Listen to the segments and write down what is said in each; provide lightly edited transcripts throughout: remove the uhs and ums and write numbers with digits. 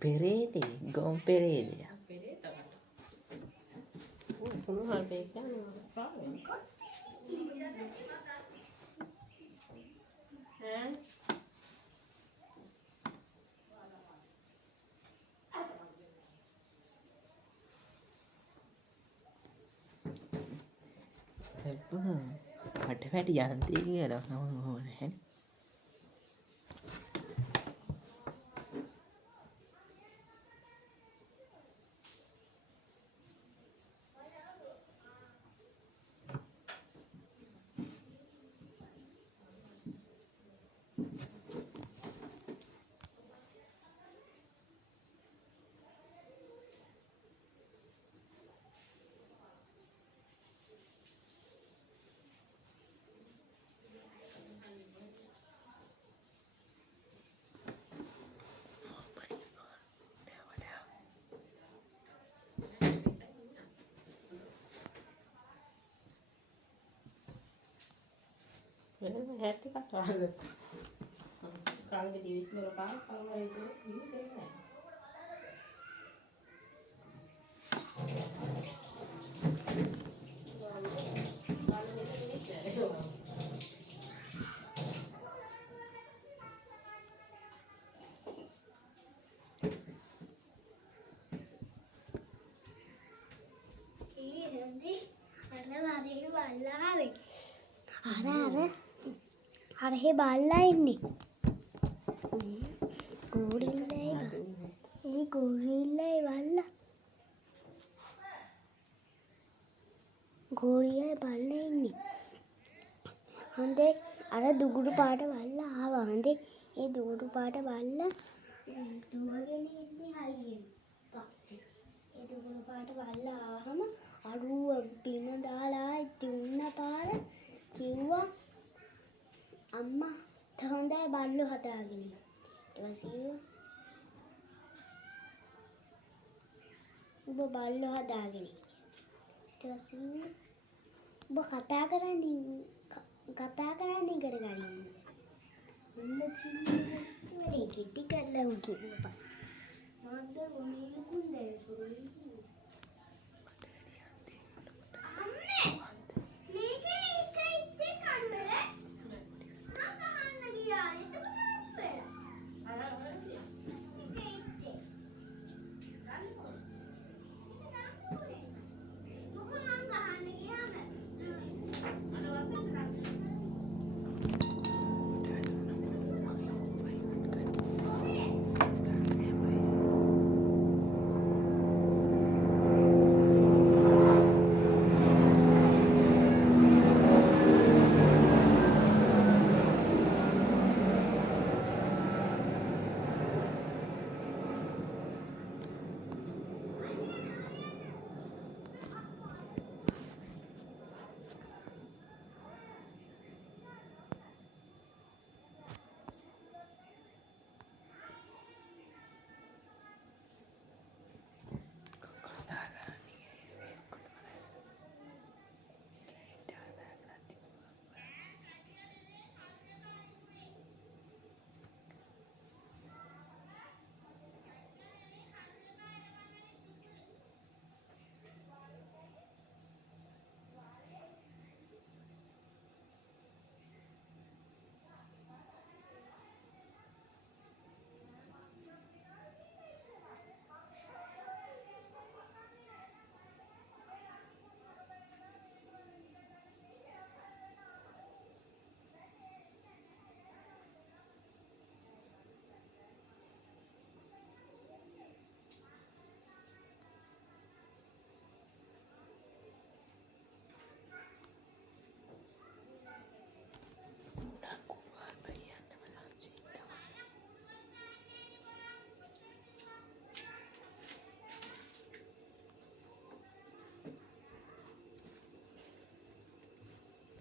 Perete, gon perete. Bunu harbiyken mi? He? Fate fate janti කියලා ඕනේ. හැටි කතාවද? කාගේ ටීවී එකේ පාස් කරනවා ඒක දෙන්නේ නැහැ. අර හේ බල්ලා ඉන්නේ. ගෝරිල්ලයි ඒ ගෝරිල්ලයි බල්ලා. ගෝරියයි බල්ලා ඉන්නේ. හන්දේ අර දුගුරු පාට බල්ලා ආවා. හන්දේ ඒ දුගුරු පාට බල්ලා දුවගෙන ඉන්නේ හයියෙන්. පස්සේ ඒ දුගුරු පාට බල්ලා ආවම අරුව බිම දාලා ඉතින් පාර කිව්වා අම්මා හොඳයි බල්ලෝ හදාගෙන. ඊට පස්සේ ඔබ බල්ලෝ හදාගෙන. ඊට පස්සේ ඔබ කතා කරන්නේ කරගනින්න. මුන්න සින්නේ කිටි කරලා උකිනවා. මාත් ගොනේ කුන්නේ පුරුයි.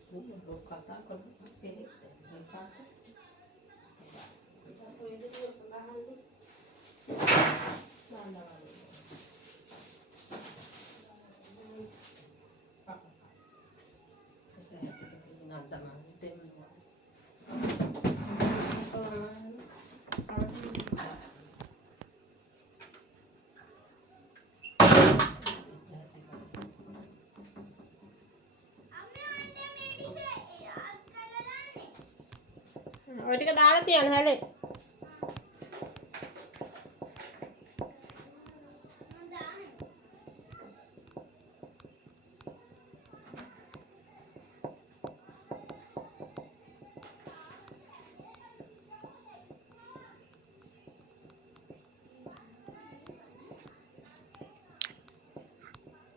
කතා කරලා කෙනෙක් දැක්කාට ඔය ටික දාලා තියන්න හැලේ.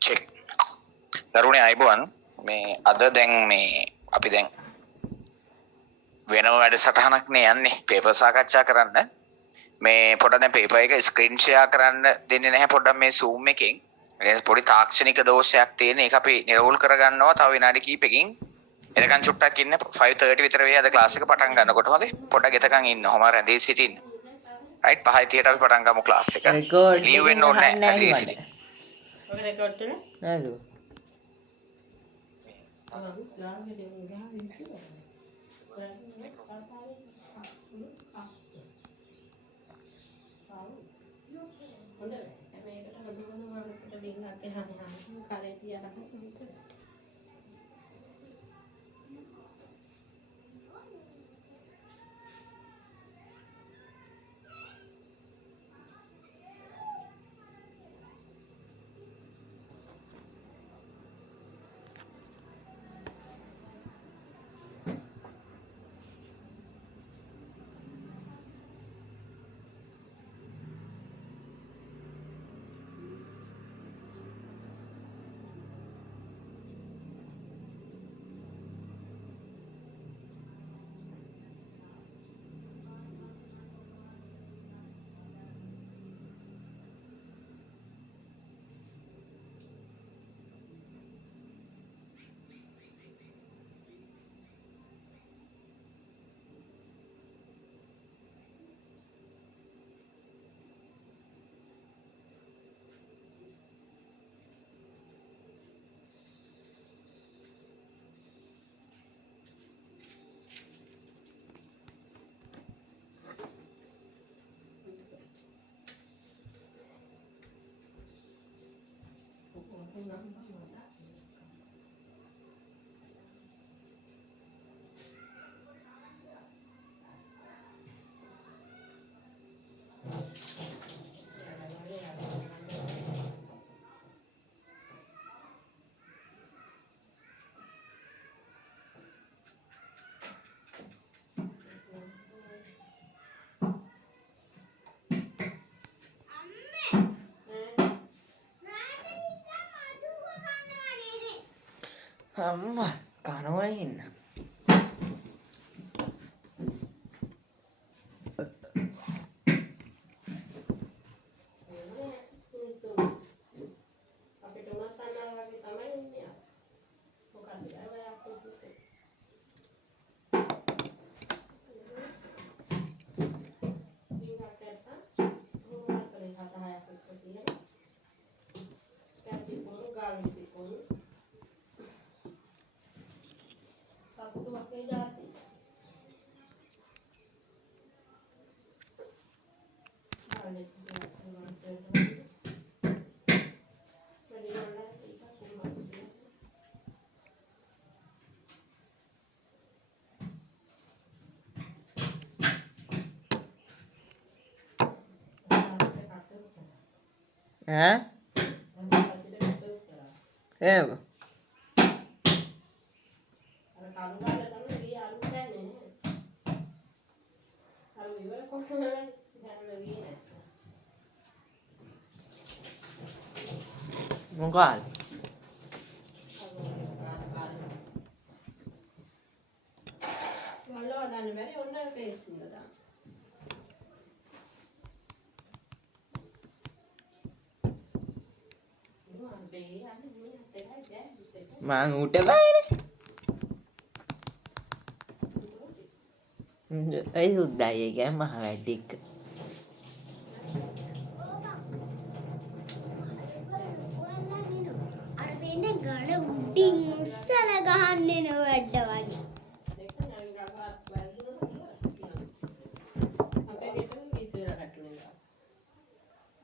චෙක් දරුණේ අයබෝවන් මේ අද දැන් මේ අපි දැන් වෙනම වැඩසටහනක් නේ යන්නේ පේපර් සාකච්ඡා කරන්න මේ පොඩ්ඩක් දැන් පේපර් එක ස්ක්‍රීන් ෂෙයා කරන්න දෙන්නේ නැහැ පොඩ්ඩක් මේ Zoom එකෙන් ඒ පොඩි තාක්ෂණික දෝෂයක් තියෙන ඒක අපි නිරවුල් කරගන්නවා තව විනාඩි කිහිපකින් එනකන් චුට්ටක් ඉන්න 5:30 විතර වෙයි අද ක්ලාස් එක පටන් ගන්නකොට හොඳයි පොඩ්ඩක් එතකන් ඉන්න ඔහම රැඳී සිටින්න රයිට් 5:30ට අපි පටන් ගමු ක්ලාස් එක Record ලීව් වෙන්න ඕනේ නැහැ රැඳී සිටින්න ඔක රෙකෝඩ් කරලා නේද? අම්මා කනවා ඉන්න. ඒක මොකක්ද? වලව දාන්න බැරි ඔන්න පේස්ට් එක දාන්න. මං උට බෑනේ. ඒ සුද්දායි ඒ කියන්නේ මහ වැඩි එක්ක. අර වෙන්නේ ගඩ උඩින් උස්සල ගහන්නේ නෝ වැඩ වගේ. ඒක නෑ ගාවා අපේ ගෙට විශ්වල කටුනේ.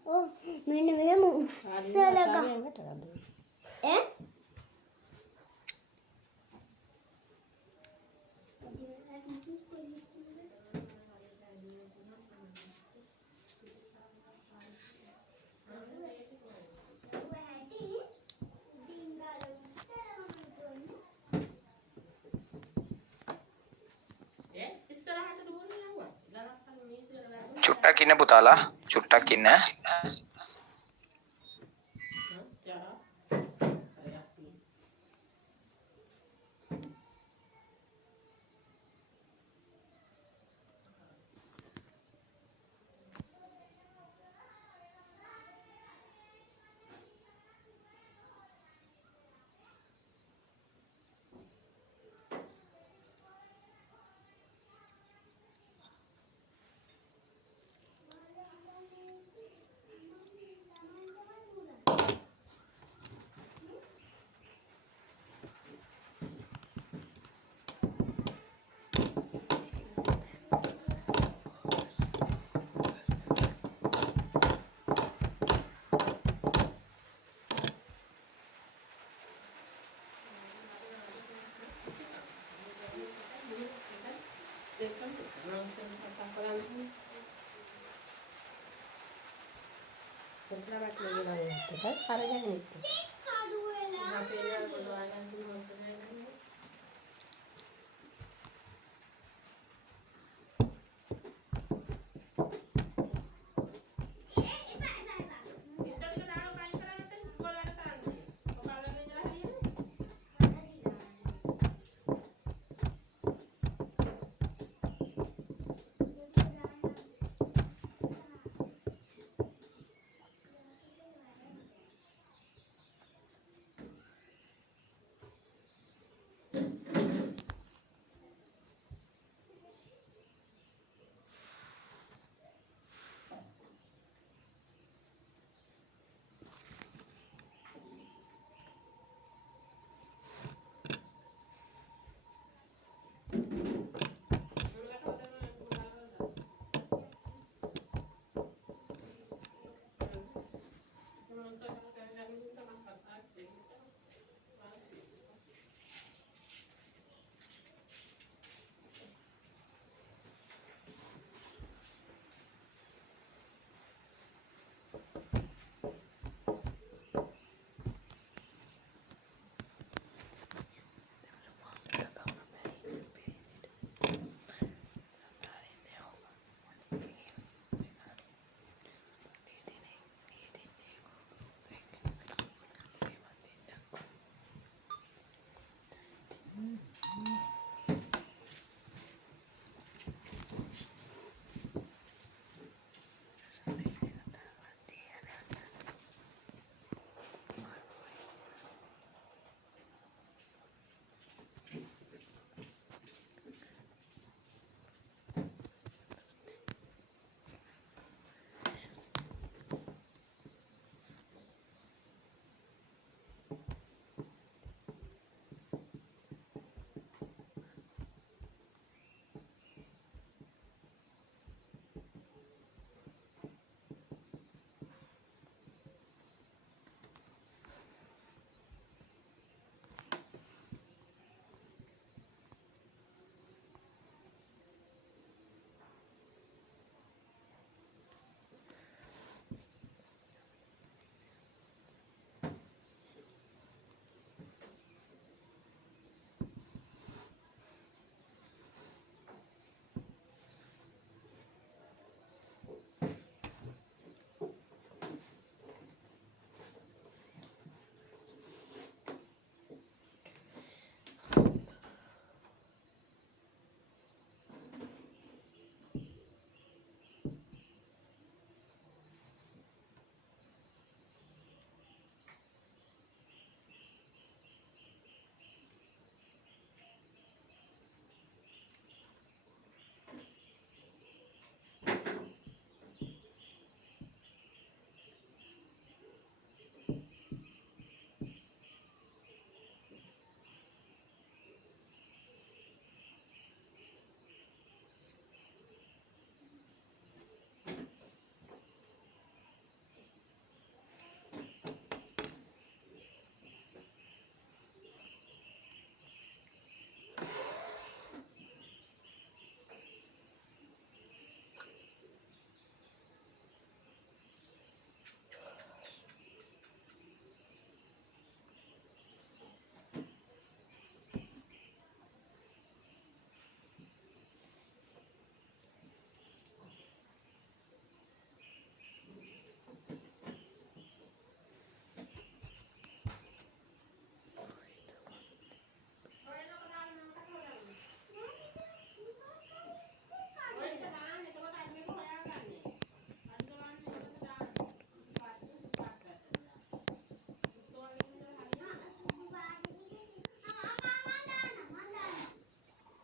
ඔව් මෙන්න මෙහෙම උස්සල ගහ. ඈ චුට්ටක් ඉන්න පුතාලා චුට්ටක් ඉන්න.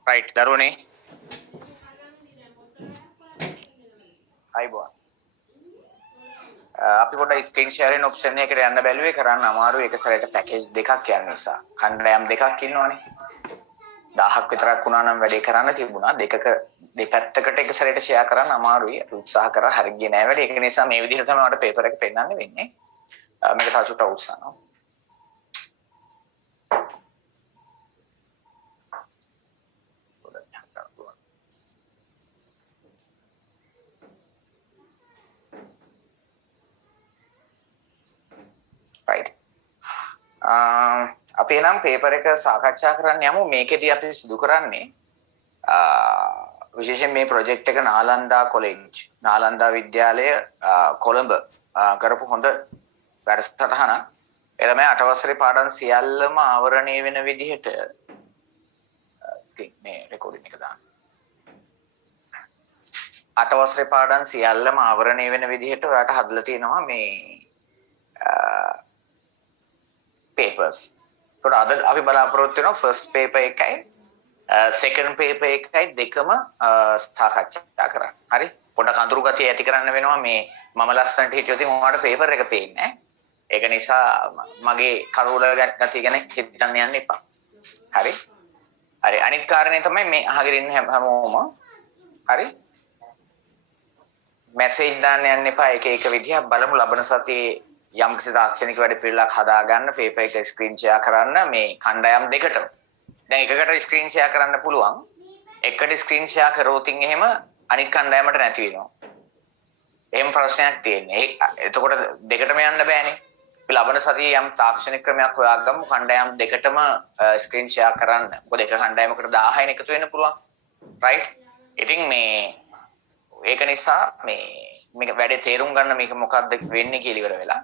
රයිට් දරුවනේ අයිබෝන් අපි පොඩ්ඩක් ස්ක්‍රීන් ෂෙයාරින් ඔප්ෂන් එකට යන්න බැලුවේ කරන්න අමාරුයි එක සැරේට පැකේජ් දෙකක් යන නිසා කණ්ඩායම් දෙකක් ඉන්නවනේ 1000ක් විතරක් වුණා නම් වැඩේ කරන්න තිබුණා දෙපැත්තකට එක සැරේට ෂෙයා කරන්න අමාරුයි උත්සාහ කරා හරියන්නේ නැහැ වැඩේ ඒක නිසා මේ විදිහට තමයි මට පේපර් එක පෙන්නන්න වෙන්නේ මේක තව චුට්ටක් උස්සනවා right අපි නම් පේපර් එක සාකච්ඡා කරන්න යමු මේකෙදී අපි සිදු කරන්නේ විශේෂයෙන් මේ ප්‍රොජෙක්ට් එක නාලන්දා කොලෙජ් නාලන්දා විද්‍යාලය කොළඹ කරපු හොඳ වැඩසටහනක් එළමයි 8 වසරේ පාඩම් සියල්ලම ආවරණය වෙන විදිහට මේ රෙකෝඩින් එක දාන්න 8 වසරේ පාඩම් සියල්ලම ආවරණය වෙන විදිහට ඔයාලට හදලා තියෙනවා මේ papers. ඒකට අද අපි බලාපොරොත්තු වෙනවා first paper එකයි second paper එකයි දෙකම සාකච්ඡා කරන්න. හරි? පොඩක් අඳුරු ගතිය ඇති කරන්න වෙනවා මේ මම ලස්සනට හිටියොත් ඔයාලට paper එක පේන්නේ නැහැ. ඒක නිසා මගේ කරුවල ගතිය ගැන හිතන්න යන්න එපා. හරි? හරි අනිත් කාරණේ තමයි මේ අහගෙන ඉන්න හැමෝම හරි? මැසේජ් දාන්න යන්න එපා එක එක විදිහක් බලමු ලබන සතියේ යම් කිසි තාක්ෂණික වැඩ පිළිලක් හදාගන්න පේපර් එක ස්ක්‍රීන් ෂෙයා කරන්න මේ කණ්ඩායම් දෙකටම දැන් එකකට ස්ක්‍රීන් ෂෙයා කරන්න පුළුවන් එකට ස්ක්‍රීන් ෂෙයා කරොත් එහෙම අනිත් කණ්ඩායමට නැති වෙනවා එහෙම ප්‍රශ්නයක් තියෙන්නේ එතකොට දෙකටම යන්න බෑනේ අපි ලබන සතියේ යම් තාක්ෂණික ක්‍රමයක් හොයාගමු කණ්ඩායම් දෙකටම ස්ක්‍රීන් ෂෙයා කරන්න මොකද එක කණ්ඩායමකට 1000යින් එකතු වෙන්න පුළුවන් රයිට් ඉතින් මේ ඒක නිසා මේක වැඩේ තේරුම් ගන්න මේක මොකක්ද වෙන්නේ කියලා ඉවර වෙලා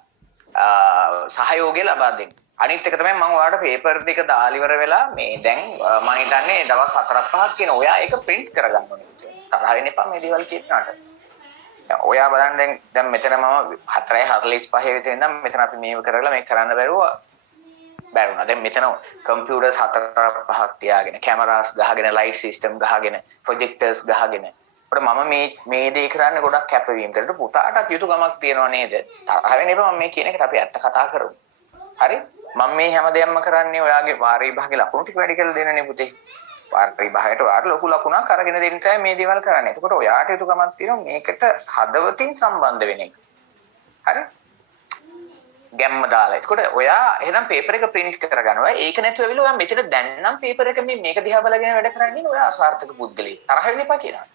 සහයෝගය ලබා දෙන්න. අනිත් එක තමයි මම ඔයාලට පේපර් දෙක දාලා ඉවර වෙලා මේ දැන් මම හිතන්නේ දවස් 4-5ක් කියන ඔයා ඒක print කරගන්න ඕනේ. තරහ වෙන්න එපා මේ දේවල් කියනකට. දැන් ඔයා බලන්න දැන් මෙතන මම 4:45 විතර ඉඳන් මෙතන අපි මේව කරලා මේක කරන්න බැරුවා. දැන් මෙතන කම්පියුටර්ස් 4-5ක් තියාගෙන කැමරාස් ගහගෙන ලයිට් සිස්ටම් ගහගෙන ප්‍රොජෙක්ටර්ස් ගහගෙන මම මේ දේ කරන්නේ ගොඩක් කැපවීම කරලා පුතාටත් යුතුයකමක් තියෙනව නේද? තරහ වෙන්න එපා මම මේ කියන එකට අපි ඇත්ත කතා කරමු. හරි? මම මේ හැමදේම කරන්නේ ඔයාගේ වාර විභාගේ ලකුණු ටික වැඩි කරලා දෙන්නනේ පුතේ. වාර විභාගයට වාර ලොකු ලකුණක් අරගෙන දෙන්න තමයි මේ දේවල් කරන්නේ. එතකොට ඔයාට යුතුයකමක් තියෙනවා මේකට හදවතින් සම්බන්ධ වෙන එක. හරි? ගැම්ම දාලා. එතකොට ඔයා එහෙනම් පේපර් එක print කරගන්නවා. ඒක නැතුව ඇවිල්ලා ඔයා මෙතන දැන් නම් පේපර් එක මේක දිහා බලගෙන වැඩ කරන්නේ ඔයා අසාර්ථක පුද්ගලෙක්. තරහ වෙන්න එපා කියනවා.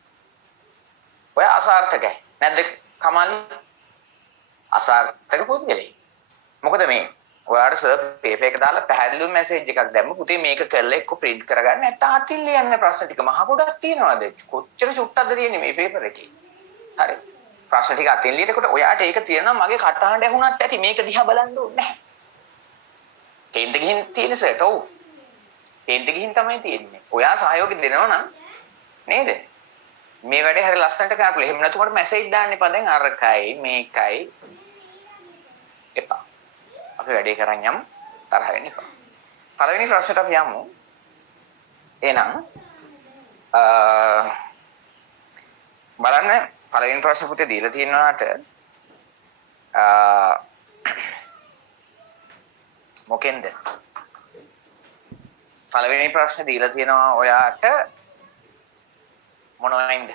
ඔය අසාර්ථකයි නැද්ද කමල් අසාර්ථක පුද්ගලෙක් මොකද මේ ඔයාලට සර් පේපර් එක දාලා පැහැදිලිව මැසේජ් එකක් දැම්ම පුතේ මේක කරලා එක්ක print කරගන්න නැත්නම් අතින් ලියන්න ප්‍රශ්න ටික මහ පොඩක් තියෙනවාද කොච්චර චුට්ටක්ද තියෙන්නේ මේ පේපර් එකේ හරි ප්‍රශ්න ටික අතින් ලියනකොට ඔයාට ඒක තියෙනවා මගේ කටහඬ ඇහුණත් ඇති මේක දිහා බලන්න ඕනේ නැහැ කේන්ද ගිහින් තියෙන සර්ට ඔව් කේන්ද ගිහින් තමයි තියෙන්නේ ඔයා සහයෝගය දෙනවා නම් නේද මේ වැඩේ හරි ලස්සනට කරපුවා. එහෙම නැතු මට මැසේජ් දාන්න එපා දැන් අරකයි මේකයි. එපා. අපි වැඩේ කරන් යමු. තරහ වෙන්න එපා. පළවෙනි ප්‍රශ්නට අපි යමු. එහෙනම් බලන්න පළවෙනි ප්‍රශ්න පුතේ දීලා තියෙනවාට මොකෙන්ද? පළවෙනි ප්‍රශ්න දීලා තියෙනවා ඔයාට මොනවයින්ද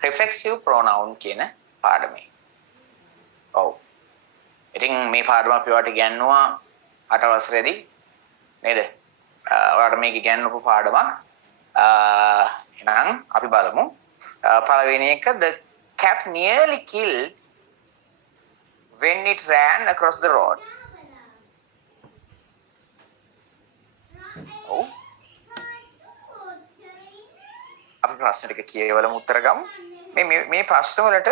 reflexive pronoun කියන පාඩමේ. ඔව්. ඉතින් මේ පාඩම අපි ඔයාලට ඉගෙනුවා 8 වසරේදී නේද? ඔයාලට මේක ඉගෙනනපු පාඩමක්. එහෙනම් අපි බලමු. පළවෙනි එක the cat nearly killed when it ran across the road. ඔව්. අපි ප්‍රශ්න ටික කියවලම උත්තර ගමු. මේ ප්‍රශ්න වලට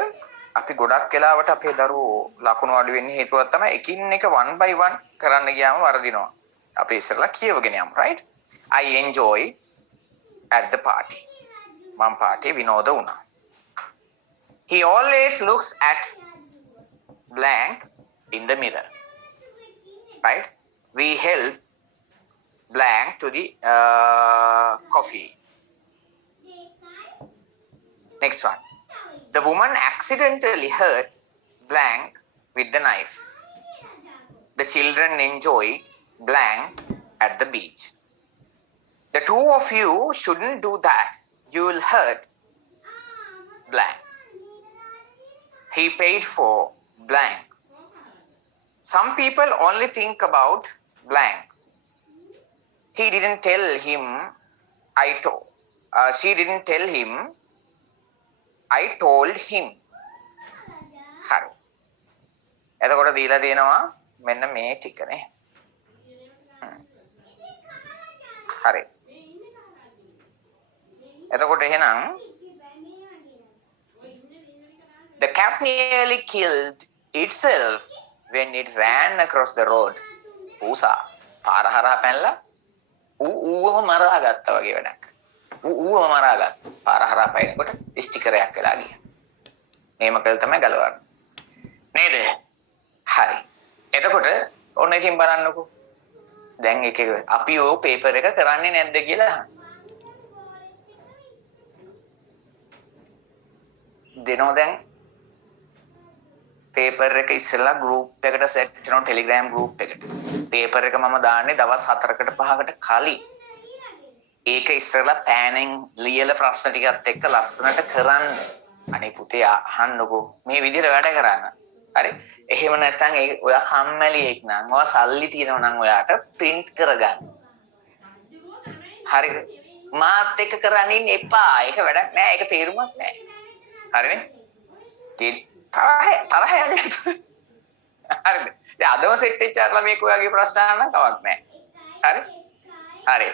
අපි ගොඩක් වෙලාවට අපේ දරුවෝ ලකුණු අඩු වෙන්න හේතුවක් තමයි එකින් එක 1 by 1 කරන්න ගියාම වරදිනවා. අපි ඉස්සෙල්ලා කියවගෙන යමු, right? I enjoy at the party. මම පාටියේ විනෝද වුණා. He always looks at blank in the mirror. Right? We help blank to the coffee. Next one. The woman accidentally hurt blank with the knife. The children enjoyed blank at the beach. The two of you shouldn't do that. You will hurt blank. He paid for blank. Some people only think about blank. He didn't tell him I told. She didn't tell him I told him. හරි. එතකොට දීලා තියෙනවා මෙන්න මේ ටිකනේ. හරි. එතකොට එහෙනම් the cat nearly killed itself when it ran across the road. ඌසා පාර හරහා පැනලා ඌවම මරා ගත්තා වගේ වැඩක්. ඌවම මරා ගත්තා. පාර හරහා පැනනකොට ස්ටිකරයක් වෙලා ගියා. මේම කළ තමයි ගලවන්නේ. නේද? හරි. එතකොට ඔන්න ඉතින් බලන්නකෝ. දැන් එක අපි ඕ පේපර් එක කරන්නේ නැද්ද කියලා අහන්න. දෙනෝ දැන් පේපර් එක ඉස්සෙල්ලා ගෲප් එකට සෙට් කරනවා ටෙලිග්‍රෑම් ගෲප් එකට. පේපර් එක මම දාන්නේ දවස් 4කට 5කට කලින්. ඒක ඉස්සෙල්ලා පෑනෙන් ලියලා ප්‍රශ්න ටිකත් එක්ක ලස්සනට කරන්න. අනේ පුතේ අහන්නකෝ මේ විදිහට වැඩ කරන්න. හරි. එහෙම නැත්නම් ඒ ඔයා කම්මැලියෙක් නම් ඔයා සල්ලි තියෙනවා නම් ඔයාට print කරගන්න. හරිද? මාත් එක්ක කරන්න ඉන්න එපා. ඒක වැඩක් නෑ. ඒක තේරුමක් නෑ. හරිනේ? තරහ යන්නේ. හරිද? දැන් අදම සෙට් වෙච්ච අර ළමයෙක් ඔයාගේ ප්‍රශ්න අහන්න කමක් නෑ. හරි? හරි.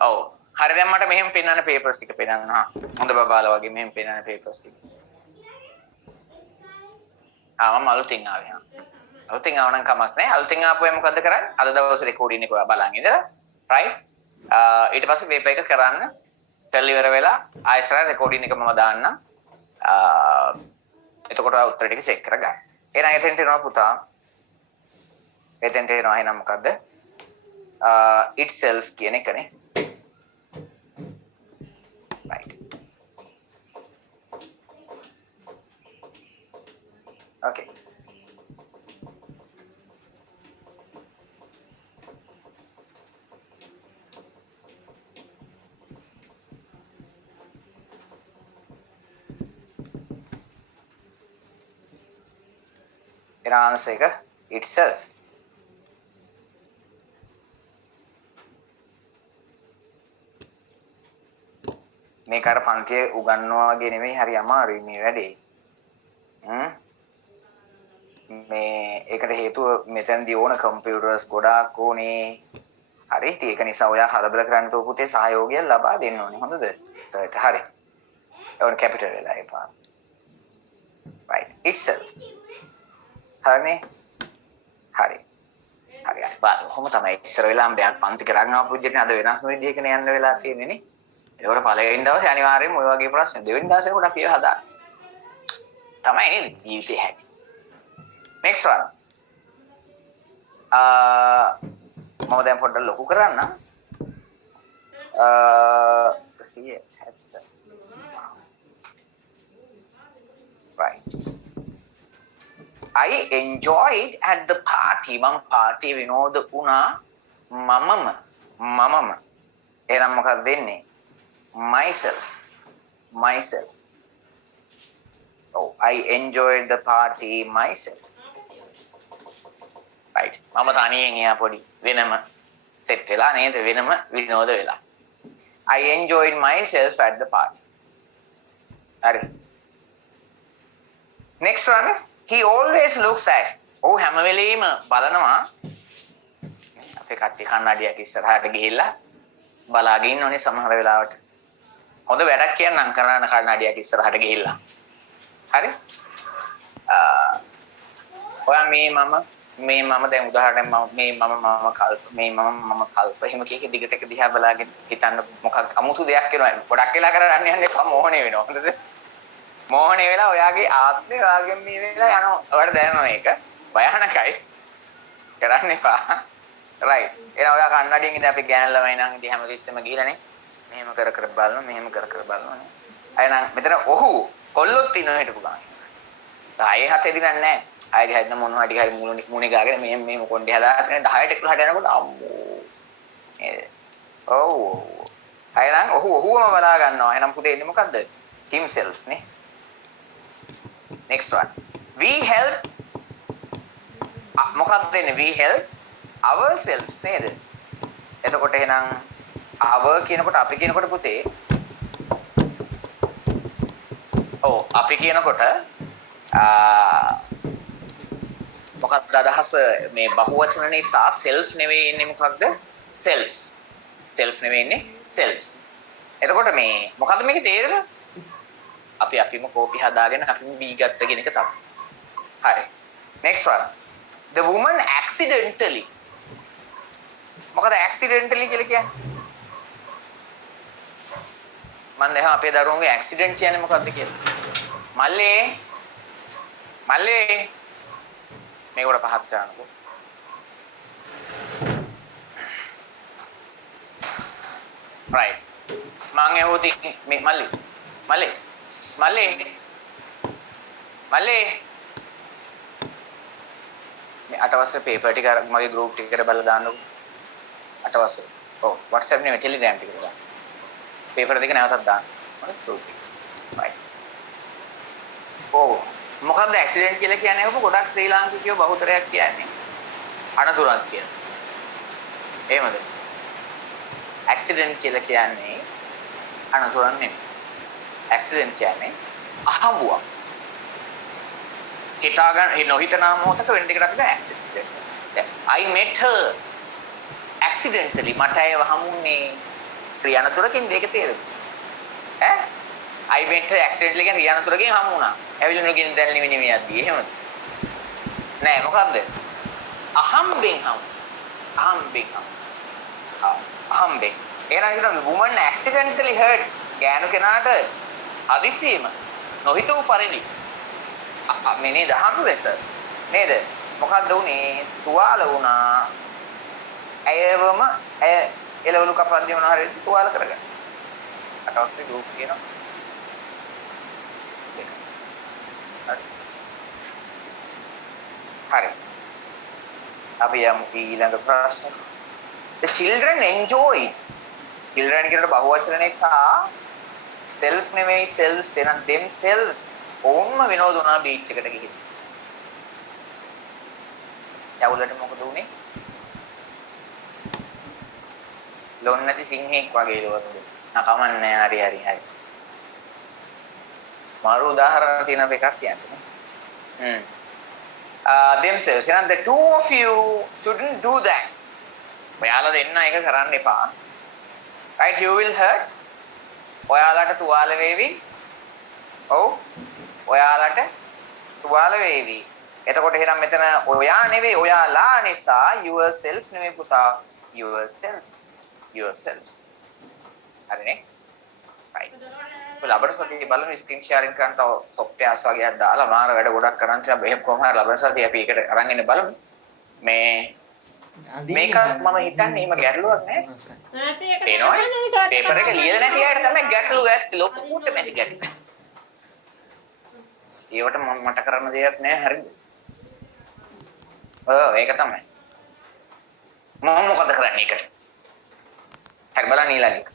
ඔව්. හරි දැන් මට මෙහෙම පෙන්වන්න පේපර්ස් ටික පෙන්වන්න. හා. හොඳ බබාලා වගේ මෙහෙම පෙන්වන්න පේපර්ස් ටික. මම අලුතින් ආවේ. අලුතින් ආව නම් කමක් නැහැ. අලුතින් ආපුවා මොකද්ද කරන්නේ? අද දවසේ රෙකෝඩින් එක ඔයා බලන් ඉඳලා. රයිට්? ඊට පස්සේ වේප් එක කරන්න. තෙල් ඉවර වෙලා ආයෙත් රෙකෝඩින් එක මම දාන්න. එතකොට උත්තර ටික චෙක් කරගන්න. එහෙනම් එතෙන්ට එනවා පුතා. එතෙන්ට එනවා එහෙනම් මොකද්ද? itself කියන එකනේ. right. okay. answer එක itself. මේක අර පන්තියේ උගන්වනවා වගේ නෙමෙයි හරි අමාරුයි මේ වැඩේ. මේ ඒකට හේතුව මෙතනදී ඕන කම්පියුටර්ස් ගොඩාක් ඕනේ. හරි ඉතින් ඒක නිසා ඔයා හදබල කරන්න තෝ පුතේ සහයෝගය ලබා දෙන්න ඕනේ. හොඳද? ඒකට හරි. ඕන කැපිටල් වෙලා එපා. right itself. හරිනේ? හරි. හරි. බලන්න කොහොම තමයි ඉස්සර වෙලාම දෙයක් පන්ති කරගෙන ආපු විදිහට අද වෙනස්ම විදිහකනේ යන්න වෙලා තියෙන්නේ නේ. ඒකට පළවෙනි දවසේ අනිවාර්යයෙන්ම ඔය වගේ ප්‍රශ්න දෙවෙනි දවසේ කොට අපි හදාගන්න. තමයි නේද? ජීවිතේ හැටි. next one. මම දැන් පොඩ්ඩක් ලොකු කරන්න. right. I enjoyed at the party. මම පාර්ටි විනෝද වුණා මමම. එහෙනම් මොකක්ද දෙන්නේ? myself. Oh, I enjoyed the party myself. right. මම තනියෙන් එයා පොඩි වෙනම සෙට් වෙලා නේද? වෙනම විනෝද වෙලා. I enjoyed myself at the party. හරි. next one. He always looks at. Oh හැම වෙලෙම බලනවා. අපේ කට්ටිය කන්නඩියක් ඉස්සරහට ගිහිල්ලා බලාගෙන ඉන්නෝනේ සමහර වෙලාවට. හොඳ වැඩක් කියන්නම් කරන්න කන්නඩියක් ඉස්සරහට ගිහිල්ලා. හරි? ඔයා මේ මම දැන් උදාහරණයක් මම කල්ප එහෙම කීක දිගට එක දිහා බලාගෙන හිතන්න මොකක් අමුතු දෙයක් වෙනවා. ගොඩක් වෙලා කරන්න යන්න එපා මොහොනේ වෙනවා. හොඳද? මොහොනේ වෙලා ඔයාගේ ආත්මේ ඔයාගෙන් මේ වෙලා යනවා. ඔයාලට දැනෙනවා මේක. භයානකයි. කරන්න එපා. right. එහෙනම් ඔයා කන්නඩියෙන් ඉඳන් අපි ගෑන ළමයි නම් ඉතින් හැමතිස්සෙම ගිහිලානේ. මෙහෙම කර බලනවා නේ. එහෙනම් මෙතන ඔහු කොල්ලොත් ඉන්නව හිටපු ගමන්. ආයේ හතේදී නෑ. ආයේ ගහන්න මොනවා හරි හරි මුණේ ගාගෙන මේ කොණ්ඩේ හදාගෙන 10ට 11ට යනකොට අම්මෝ. නේද? ඔව්. එහෙනම් ඔහුම බලා ගන්නවා. එහෙනම් පුතේ එන්නේ මොකද්ද? himself නේ. next one. We help මොකක්ද දෙන්නේ? We help ourselves නේද? එතකොට එහෙනම් our කියනකොට අපි කියනකොට පුතේ අපි කියනකොට මොකක්ද අදහස මේ බහුවචන නිසා self නෙවෙයි ඉන්නේ මොකක්ද? selves. self නෙවෙයි ඉන්නේ selves. එතකොට මේ මොකද්ද මේකේ තේරෙම? අපිම කෝපි හදාගෙන අපිම බී ගත්ත කියන එක තමයි. හරි. next one. The woman accidentally. මොකද accidentally කියලා කියන්නේ? මම දැන් අපේ දරුවන්ගේ accident කියන්නේ මොකද්ද කියලා. මල්ලේ මේකට පහක් දාන්නකෝ. right. මම එහොති මේ මල්ලේ මේ අටවසර පේපර් ටික මගේ group ටිකට බලලා දාන්නකෝ. අටවසර. WhatsApp නෙමෙයි Telegram ටිකට දාන්න. පේපර් දෙක නැවතත් දාන්න. හරි group එක. right. මොකක්ද ඇක්සිඩන්ට් කියලා කියන්නේ? ඔබ ගොඩක් ශ්‍රී ලාංකිකයෝ බහුතරයක් කියන්නේ අනතුරක් කියලා. එහෙමද? ඇක්සිඩන්ට් කියලා කියන්නේ අනතුරක් නෙමෙයි. ඇක්සිඩන්ට් කියන්නේ අහඹුවක්. හිතාගන්න නොහිතනා මොහොතක වෙන දෙයකට අපිට accident. I met her accidentally. මට ඒව හමුුනේ ක්‍රියානතුරකින් දෙක තේරෙන්නේ. I met her accidentally කියන්නේ ක්‍රියානතුරකින් හමු වුණා. ඇවිල්ලා නුගින් දැල් නිමි යද්දී එහෙමද? නෑ මොකද්ද? අහම්බෙන් හමු. අහම්බෙන්. එහෙනම් කියනවා woman accidentally hurt. ගෑනු කෙනාට හදිසියෙම නොහිතූ පරිදි මේ නේද හම්බ වෙස නේද? මොකද්ද උනේ? තුවාල වුණා. ඇයවම එළවලු කපද්දී මොනවා හරි තුවාල කරගන්න. අටවස්සේ ගෲප් කියනවා. හරි. අපි යමු ඊළඟ ප්‍රශ්න. The children enjoyed. children කියනකොට බහුවචන නිසා self නෙමෙයි selves එනන් themselves ඕම්ම විනෝද වුණා බීච් එකට ගිහින්. යවුලට මොකද උනේ? ලොන් නැති සිංහෙක් වගේ ලොවතුනේ. කමන්නේ හරි. මාරු උදාහරණ තියෙන එකක් කියන්නේ. Themselves. And the two of you shouldn't do that. ඔයාලා දෙන්න ඒක කරන්න එපා. Right, you will hurt. ඔයාලට තුවාල වේවි. ඔයාලට තුවාල වේවි. එතකොට එහෙනම් මෙතන ඔයා නෙවෙයි ඔයාලා නිසා yourself නෙවෙයි පුතා yourselves. හරිනේ? right. ලබන සතියේ බලමු ස්ක්‍රීන් ෂෙයාරින් කරන්න තව softwares වගේක් දාලා මාර වැඩ ගොඩක් කරන් තියෙනවා. බෙහෙත් කොහොම හරි ලබන සතියේ අපි ඒකට අරන් ඉන්න බලමු. මේක මම හිතන්නේ එහෙම ගැටලුවක් නෑ. පේපර් එක ලියලා නැති අයට තමයි ගැටලුව ඇත්තේ. ලොකුට මැටි ගැටලුව. ඒවට මට කරන්න දෙයක් නෑ හරිද? ඒක තමයි. මම මොකද කරන්නේ ඒකට? හරි බලන්න ඊළඟ.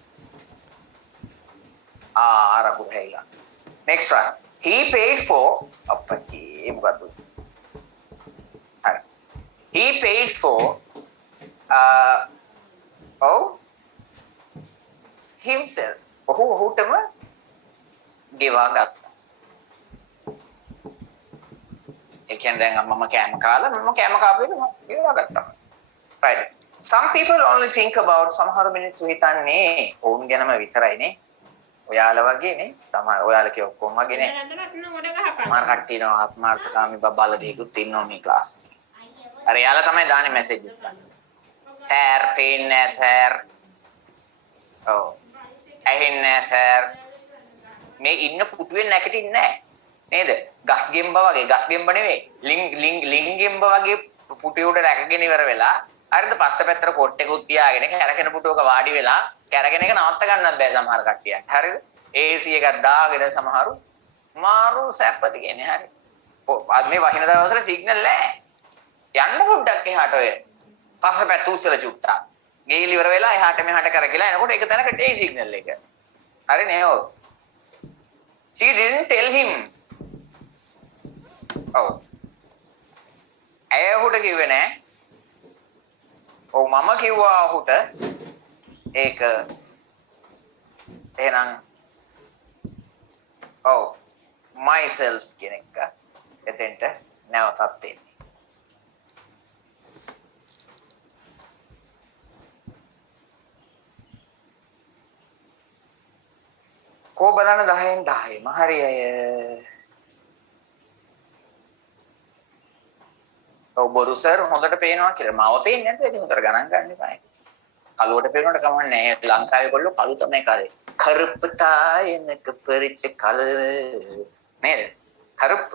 ආරපු හැයිලා. Next one. He paid for අප්පච්චි මොකද්ද? හරි. He paid for himself. ඔහුටම ගෙවා ගත්තා. ඒ කියන්නේ දැන් මම කෑම කාලා මම කෑම කාපුවේ ගෙවා ගත්තා. Right. Some people only think about සමහර මිනිස්සු හිතන්නේ ඔවුන් ගැනම විතරයිනේ. ඔයාලා වගේනේ. සමහර ඔයාලා කිය ඔක්කොම වගේනේ. සමහර කට්ටිය නෝ ආත්මාර්ථකාමී බබාලා දෙකුත් ඉන්නවා මේ ක්ලාස් එකේ. අර යාලා තමයි දාන්නේ මැසේජස් ගන්න. සර් පේන්නේ සර්. ඇහෙන්නේ සර්. මේ ඉන්න පුටුවේ නැගිටින්නේ නැහැ. නේද? ගස් ගෙම්බ වගේ ගස් ගෙම්බ නෙවෙයි. ලිං ගෙම්බ වගේ පුටුවේ උඩ රැකගෙන ඉවර වෙලා හරිද පස්ස පැත්තට කොට් එකකුත් තියාගෙන කැරකෙන පුටුවක වාඩි වෙලා කැරගෙන එක නවත්ත ගන්නත් බෑ සමහර කට්ටියන්ට. හරිද? AC එකක් දාගෙන සමහරු මාරු සැපති කියන්නේ හරි. අද මේ වහින දවස්වල සිග්නල් නැහැ. යන්න පොඩ්ඩක් එහාට ඔය. පස්සපැත්ත උස්සලා චුට්ටා. ගේල් ඉවර වෙලා එහාට මෙහාට කරකිලා එනකොට එක තැනකට ඒ සිග්නල් එක. හරි නේ ඔව්. She didn't tell him. ඔව්. ඇය ඔහුට කිව්වේ නෑ. ඔව් මම කිව්වා ඔහුට ඒක එහෙනම් ඔව් myself කියන එක එතෙන්ට නැවතත් එන්නේ. කෝ බලන්න 10න් 10ම හරි අය. ඔව් බොරු සර් හොඳට පේනවා කියලා. මාව පේන්නේ නැද්ද? ඒක හොඳට ගණන් ගන්න එපා. කළුවට පේනකොට කමන්නේ නැහැ. ලංකාවේ කොල්ලෝ කළු තමයි කරේ. කරුප්පතායනක පරිච කල නේද? කරුප්ප.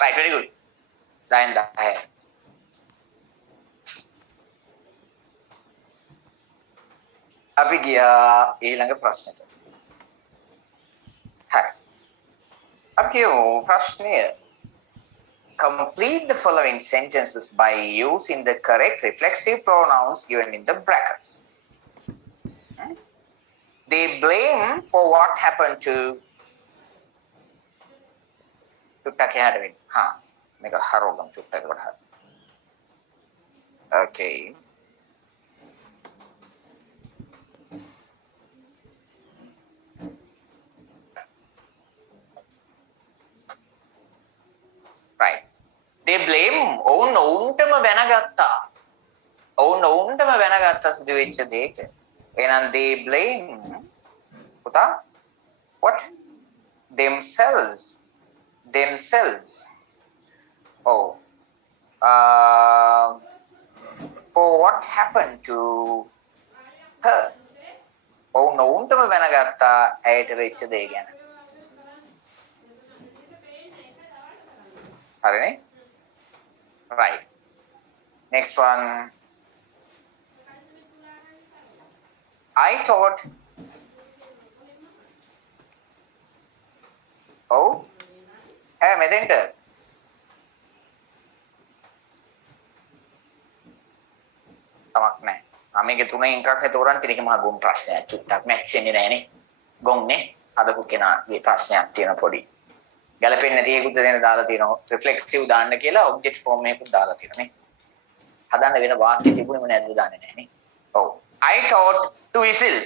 right very good. 10න් 10. අපි ගියා ඊළඟ ප්‍රශ්නෙට. Hi. Up here, ප්‍රශ්නය. Complete the following sentences by using the correct reflexive pronouns given in the brackets. They blame for what happened to Takehadwin. Make a harrogam chutta what happened. Okay. Right. They blame ඔවුන්ටම බැනගත්තා. ඔවුන්ටම බැනගත්තා සිදු වෙච්ච දෙයක. එහෙනම් they blame පුතා what? Themselves. Oh. For what happened to her. ඔවුන්ටම බැනගත්තා ඇයට වෙච්ච දේ ගැන. හරිනේ? Right. Next one. I thought. Oh. මෙතෙන්ට. තමක් නැහැ. මේකේ තුනෙන් එකක් හතෝරන් තියෙන එක මහා ගොන් ප්‍රශ්නයක්. චුට්ටක් මැච් වෙන්නේ නැහනේ. ගොන්නේ අදපු කෙනාගේ ප්‍රශ්නයක් තියෙන පොඩි. ගැලපෙන්නේ නැති එකකුත් දෙන්න දාලා තියෙනවා. රිෆ්ලෙක්සිව් දාන්න කියලා ඔබ්ජෙක්ට් ෆෝම් එකකුත් දාලා තියෙනවා නේ. හදන්න වෙන වාක්‍ය තිබුණෙම නැද්ද දාන්නේ නැහැ නේ. ඔව්. I taught to whistle.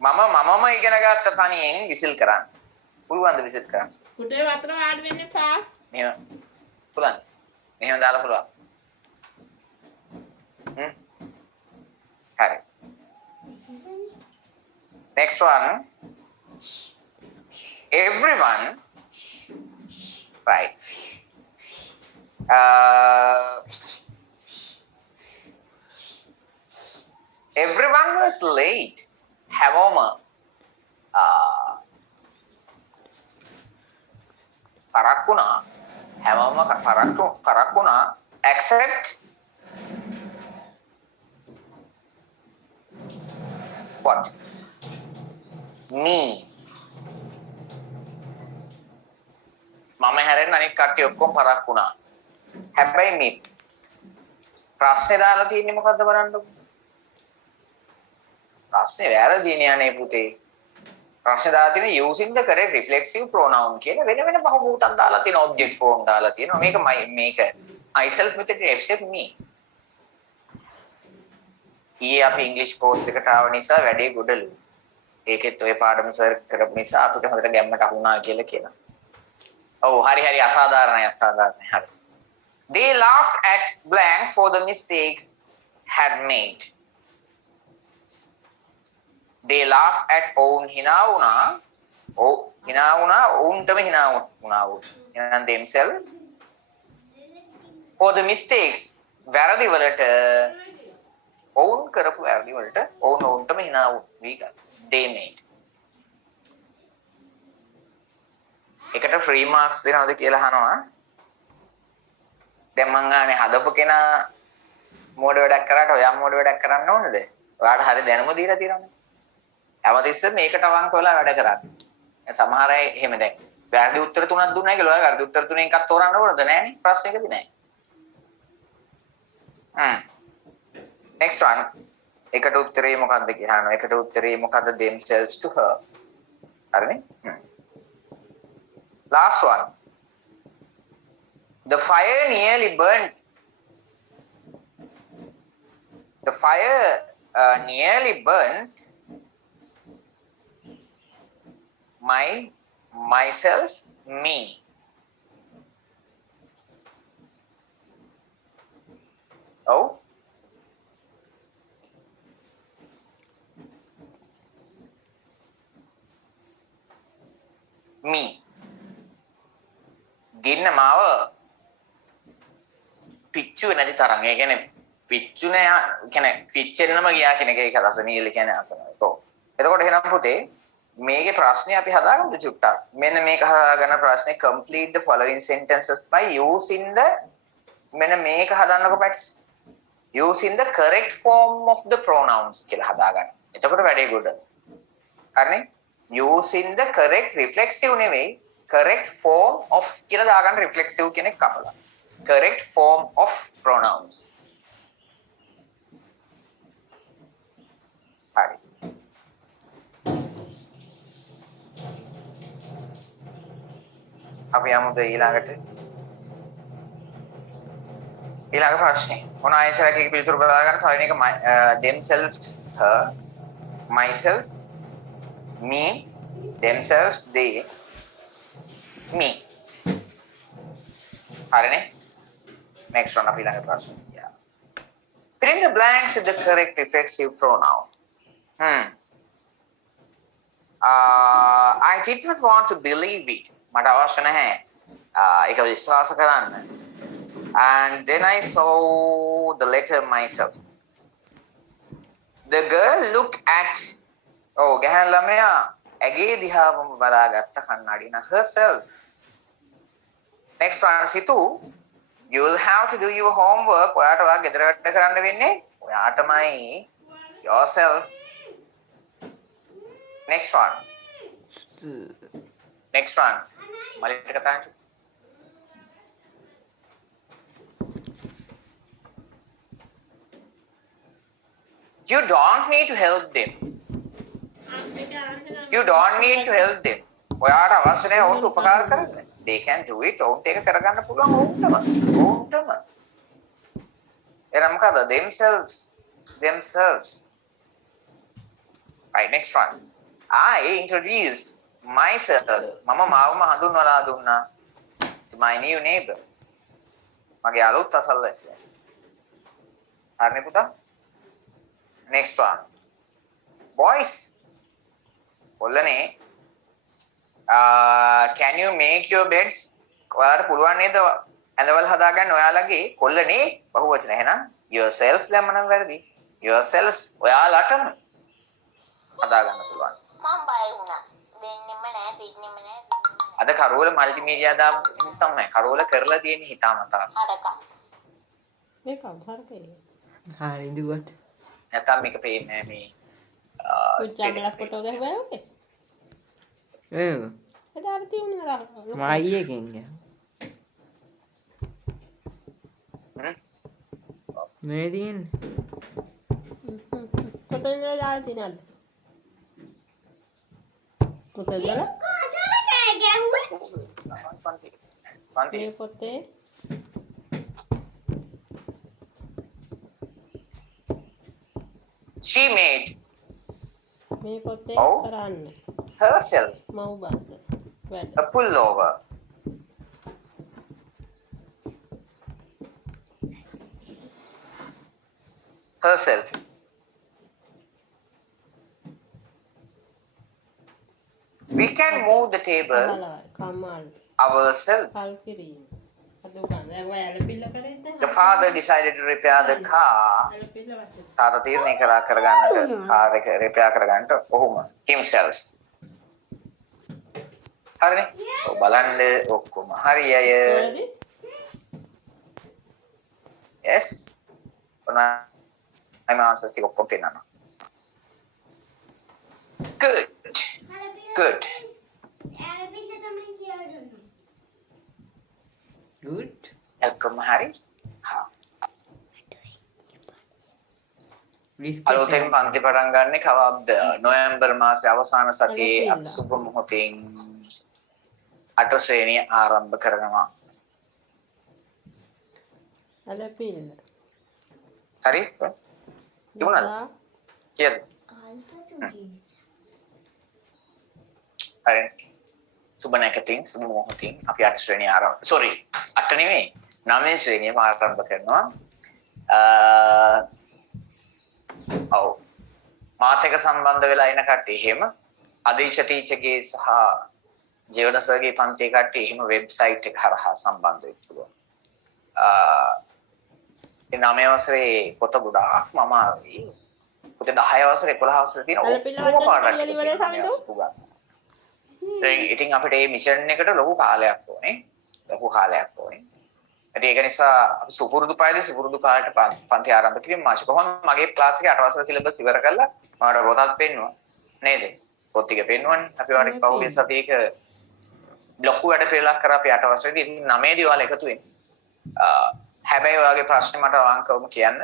මමම ඉගෙන ගත්ත තනියෙන් විසිල් කරන්න. පුළුවන්ද විසිල් කරන්න? පුතේ වතුර වාඩි වෙන්න එපා. මෙහෙම. පුළුවන්. මෙහෙම දාලා පුළුවන්. හරි. Next one. Everyone. Right. Everyone was late. Havoma. Parakuna. Havoma parakuna. Except what? Me. මම හැරෙන්න අනිත් කට්ටිය ඔක්කොම පරක් වුණා. හැබැයි මේ ප්‍රශ්නේ දාලා තියෙන්නේ මොකද්ද බලන්නකො. ප්‍රශ්නේ වැරදිනේ අනේ පුතේ. ප්‍රශ්නේ දාලා තියෙන්නේ using the correct reflexive pronoun කියලා වෙන බහුබූතක් දාලා තියෙන object form දාලා තියෙනවා. මේක myself method except me. ඊයේ අපි ඉංග්‍රීසි කෝස් එකට ආව නිසා වැඩේ ගොඩලු. ඒකෙත් ඔය පාඩම සර් කරපු නිසා අපිට හොඳට ගැම්මට අහුණා කියලා කියනවා. Oh, hari asadharana. Hari. They laughed at blank for the mistakes had made. They laughed at own hinauna. Oh, hinauna, ountama hinauna. And themselves for the mistakes. Varadi walata own karapu varadi walata ountama hinauna. They made. එකට free Marx දෙනවද කියලා අහනවා. දැන් මං අහන්නේ හදපු කෙනා මෝඩ වැඩක් කරාට ඔයා මෝඩ වැඩක් කරන්න ඕනද? ඔයාට හරිය දැනුම දීලා තියෙනවනේ. හැමතිස්සෙම මේකට අවංක වෙලා වැඩ කරන්න. සමහර අය එහෙම දැන් වැරදි උත්තර තුනක් දුන්නා කියලා ඔයා වැරදි උත්තර තුනෙන් එකක් තෝරන්න ඕනද නැහනේ ප්‍රශ්නයකදී නැහැ. Next one. එකට උත්තරේ මොකක්ද කියලා අහනවා. එකට උත්තරේ මොකද්ද? themselves to her. හරිනේ? Last one. The fire nearly burnt. The fire nearly burnt myself, me. Oh. Me. ගින්න මාව පිච්චුවේ නැති තරම්. ඒ කියන්නේ පිච්චුනේ කියන්නේ පිච්චෙන්නම ගියා කියන එක ඒක අදහස නීල කියන්නේ අසනයි. ඔව්. එතකොට එහෙනම් පුතේ මේකේ ප්‍රශ්නේ අපි හදාගමු චුට්ටක්. මෙන්න මේක හදාගන්න ප්‍රශ්නේ complete the following sentences by using the මෙන්න මේක හදන්නකො පැට්ස්. Using the correct form of the pronouns කියලා හදාගන්න. එතකොට වැඩේ good. හරිනේ? Using the correct reflexive නෙවෙයි correct form of කියලා දාගන්න reflexive කියන එක කපලා. Correct form of pronouns. හරි. අපි යමුද ඊළඟට ප්‍රශ්නේ. මොන ආයසරක එක පිළිතුරු බලා ගන්න පළවෙනි එක themselves, her, myself, me, themselves, they, me. හරිනේ? Next one අපි ඊළඟ ප්‍රශ්නේ. Yeah. Fill in the blanks with the correct reflexive pronoun. I did not want to believe it. මට අවශ්‍ය නැහැ ඒක විශ්වාස කරන්න. And then I saw the letter myself. The girl looked at ගැහැණු ළමයා ඇගේ දිහාවම බලාගත්ත කන්නඩින herself. Next one සිතු you will have to do your homework. ඔයාට ඔයා ගෙදර වැඩ කරන්න වෙන්නේ ඔයාටමයි yourself. Next one. මලිට කතාන්ට You don't need to help them. You don't need to help them. ඔයාට අවශ්‍ය නැහැ ඔවුන්ට උපකාර කරන්න. They can do it. ඔවුන්ට ඒක කරගන්න පුළුවන් ඔවුන්ටම. එනම් මොකද? Themselves. Right, next one. I introduced myself. මම මාවම හඳුන්වලා දුන්නා to my new neighbor. මගේ අලුත් අසල්වැසියා. හරිනේ පුතා? Next one. Boys. කොල්ලනේ can you make your beds? ඔයාලට පුළුවන් නේද ඇඳවල් හදාගන්න ඔයාලගේ කොල්ලනේ බහුවචන එහෙනම් yourself දැම්මනම් වැරදි. yourselves ඔයාලටම හදාගන්න පුළුවන්. මම බය වුණා. වෙන්නෙම නැහැ, පිටින්නෙම නැහැ. අද කරවල මල්ටිමීඩියා දාපු නිසා තමයි කරවල කරලා තියෙන හිතාමතා. හරකා. මේක හරකේ. හරි දුවට. නැත්නම් මේක පේන්නේ මේ පුච්චාමලක් ෆොටෝ ගහුවා ඔකේ. එදාට තියුණා මායියකින් ගියා. මේ තියෙන්නේ. කොතනද දාලා තියනද? කොතනද දාලා? මේ පොතේ she made මේ පොතේ කරන්න herself මව් බස වැඩ a pullover. Herself. We can move the table Kamal ourselves. කල් කිරීම අදුකන් දැන් ඔයාලා පිල්ල කරේද The father decided to repair the car. තාත්තා තීරණය කරගන්නට කාර් එක repair කරගන්නට ඔහුම himself. හරිනේ? ඔව් බලන්න ඔක්කොම හරි අය. Yes. ඔන්න I'm answers ටික ඔක්කොම පෙන්නනවා. good. Good. Good. එකම හරි. හා. Biscuit අලුතෙන් එක. පන්ති පටන් ගන්නේ කවද්ද? නොවැම්බර් මාසයේ අවසාන සතියේ අලුතින්ද? අපි සුබ මොහොතින් 8 ශ්‍රේණිය ආරම්භ කරනවා. ඇලපිල්ල. හරි? තිබුණාද? කීයද? හරි. සුබ නැකතින් සුබ මොහොතින් අපි 8 ශ්‍රේණිය ආරම්භ. sorry 8 නෙමෙයි 9 ශ්‍රේණිය ආරම්භ කරනවා. ඔව්. මාත් එක්ක සම්බන්ධ වෙලා ඉන කට්ටිය එහෙම අධීක්ෂ ටීචර්ගේ සහ ජීවන සර්ගේ පන්තියේ කට්ටිය එහෙම වෙබ්සයිට් එක හරහා සම්බන්ධ වෙන්න පුළුවන්. ඒ 9 වසරේ පොත ගොඩාක් මම ආවේ. පොත 10 වසරේ 11 වසරේ තියෙන ඔක්කොම පාඩම් ඉතින් අපිට මේ මිෂන් එකට ලොකු කාලයක් ඕනේ. ලොකු කාලයක් ඕනේ. ඒක නිසා අපි සුපුරුදු පායදී සුපුරුදු කාලයට පන්ති ආරම්භ කිරීම මාසෙ කොහොමද මගේ ක්ලාස් එකේ 8 වසර සිලබස් ඉවර කරලා මම පොතක් පෙන්නුවා නේද පොත් ටික පෙන්නුවානේ අපි වාට පහුගිය සතියේක ලොකු වැඩ පිළිලක් කරා අපි 8 වසරේදී ඉතින් 9 දී ඔයාලා එකතු වෙන්නේ හැබැයි ඔයාගේ ප්‍රශ්නේ මට අවංකවම කියන්න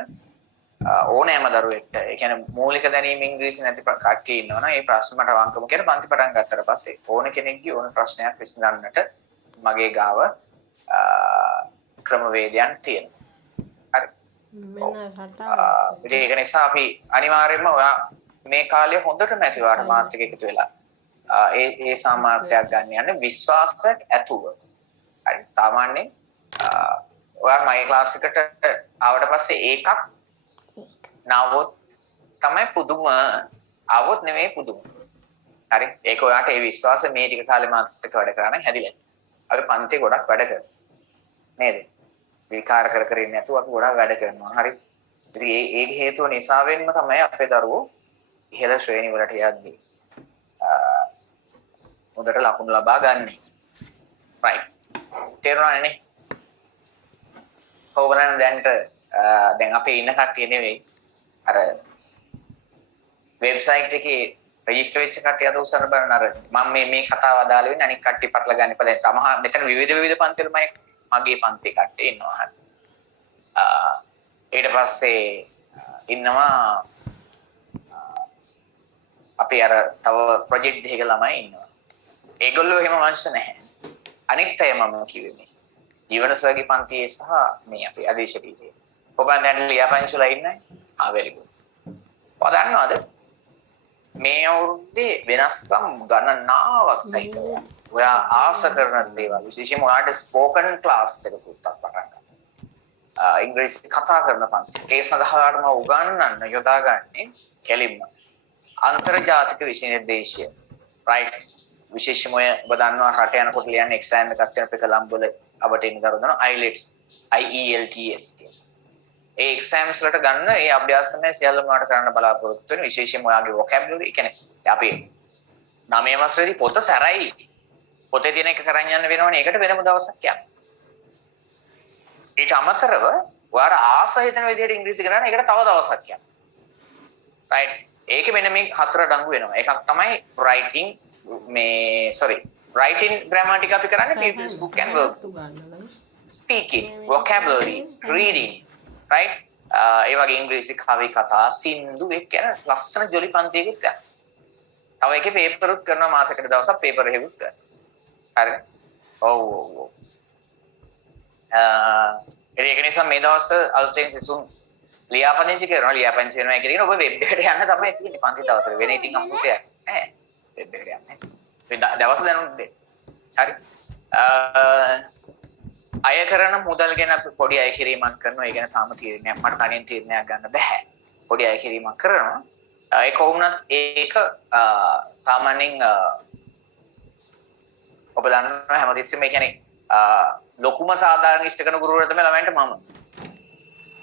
ඕනෑම දරුවෙක්ට ඒ කියන්නේ මූලික දැනීම ඉංග්‍රීසි නැති කට්ටිය ඉන්නවනම් ඒ ප්‍රශ්නේ මට අවංකවම කියන පන්ති පටන් ගත්තට පස්සේ ඕන කෙනෙක්ගේ ඕන ප්‍රශ්නයක් විසඳන්නට මගේ ගාව ක්‍රමවේදයන් තියෙනවා. හරි. ඒක නිසා අපි අනිවාර්යයෙන්ම ඔයා මේ කාලේ හොඳටම ඇතිවාට මාත් එක්ක එකතු වෙලා ඒ සාමාර්ථයක් ගන්න යන්නේ විශ්වාසයක් ඇතුව. හරි. සාමාන්‍යයෙන් ඔයා මගේ ක්ලාස් එකට ආවට පස්සේ ඒකක් නාවොත් තමයි පුදුම ආවොත් නෙමෙයි පුදුම. හරි. ඒක ඔයාට ඒ විශ්වාසය මේ ටික කාලේ මාත් එක්ක වැඩ කරන්න හැදිලා. අපි පන්තියේ ගොඩක් වැඩ කරනවා. නේද? විකාර කර කර ඉන්නේ නැතුව අපි ගොඩාක් වැඩ කරනවා. හරි. ඉතින් ඒක හේතුව නිසා වෙන්නම තමයි අපේ දරුවෝ ඉහළ ශ්‍රේණි වලට යද්දී හොඳට ලකුණු ලබා ගන්න. right. තේරුණානේ නේ? කොහොමද දැන් අපේ ඉන්න කට්ටිය නෙවෙයි අර වෙබ්සයිට් එකේ රෙජිස්ටර් වෙච්ච කට්ටිය අද උසන්න බලන අර මම මේ කතාව අදාළ වෙන්නේ අනික කට්ටිය පටල ගන්න එපා. දැන් සමහර මෙතන විවිධ පන්තිවල මගේ පන්තියේ කට්ටිය ඉන්නවා. හරි. ඊට පස්සේ ඉන්නවා අපි අර තව ප්‍රොජෙක්ට් දෙකක ළමයි ඉන්නවා. ඒගොල්ලෝ එහෙම වංශ නැහැ. අනිත් අය මම කිව්වේ මේ ජීවන සර්ගේ පන්තියේ සහ මේ අපි අධීක්ෂ ටීචර්. ඔබ දැන් ලියාපදිංචිලා ඉන්නේ? very good. ඔය දන්නවද? මේ අවුරුද්දේ වෙනස්කම් ගණනාවක් සහිතව ඔයා ආස කරන දේවල් විශේෂයෙන්ම ඔයාට ස්පෝකන් ක්ලාස් එක පුත්තක් පටන් ගන්න. ඉංග්‍රීසි කතා කරන පන්ති. ඒ සඳහාම උගන්වන්න යොදාගන්නේ කෙලින්ම අන්තර්ජාතික විෂය නිර්දේශය. right. විශේෂයෙන්ම ඔය ඔබ දන්නවා රට යනකොට ලියන්නේ එක්සෑම් එකක් තියෙන අපේ කොළඹවල අපට ඉන්න දරුවෝ IELTS IELTS කියන. ඒ එක්සෑම්ස් වලට ගන්න ඒ අභ්‍යාසනය සියල්ලම වාට කරන්න බලාපොරොත්තු වෙන විශේෂයෙන්ම ඔයාගේ vocabulary කියන්නේ අපි 9 වසරේදී පොත සැරයි පොතේ තියෙන එක කරන් යන්න වෙනවනේ ඒකට වෙනම දවසක් යන්න. ඊට අමතරව ඔයාලා ආස හිතන විදිහට ඉංග්‍රීසි කරන්න ඒකට තව දවසක් යන්න. right. ඒකෙ මෙන්න මේ හතර ඩංගු වෙනවා. එකක් තමයි writing writing grammar ටික අපි කරන්නේ pupils book and work. speaking, vocabulary, reading, right? ඒ වගේ ඉංග්‍රීසි කවි කතා සින්දු ඒ කියන ලස්සන ජොලි පන්තියකුත් ගන්න. තව එකේ පේපර් උත් කරනවා මාසෙකට දවසක් පේපර් එකකුත් කරනවා. හරි. ඔව්. ඒක නිසා මේ දවස් අලුතෙන් සිසුන් ලියාපදිංචි කරනවා ලියාපදිංචි වෙනවා කියන ඔබ වෙබ් එකට යන්න තමයි තියෙන්නේ පන්ති දවසට වෙන ඉතින් අමුතුයක් නෑ වෙබ් එකට යන්නේ. දවස් දැනුම් දෙන්න. හරි. අය කරන මුදල් ගැන පොඩි අය කිරීමක් කරනවා. ඒ ගැන තාම තීරණයක් මට තනියෙන් තීරණයක් ගන්න බෑ. පොඩි අය කිරීමක් කරනවා. ඒ කොහොමනත් ඒක සාමාන්‍යයෙන් ඔබ දන්නවා හැමතිස්සෙම ඒ කියන්නේ ලොකුම සාධාරණ ඉෂ්ට කරන ගුරුවරයා තමයි ළමයින්ට මම.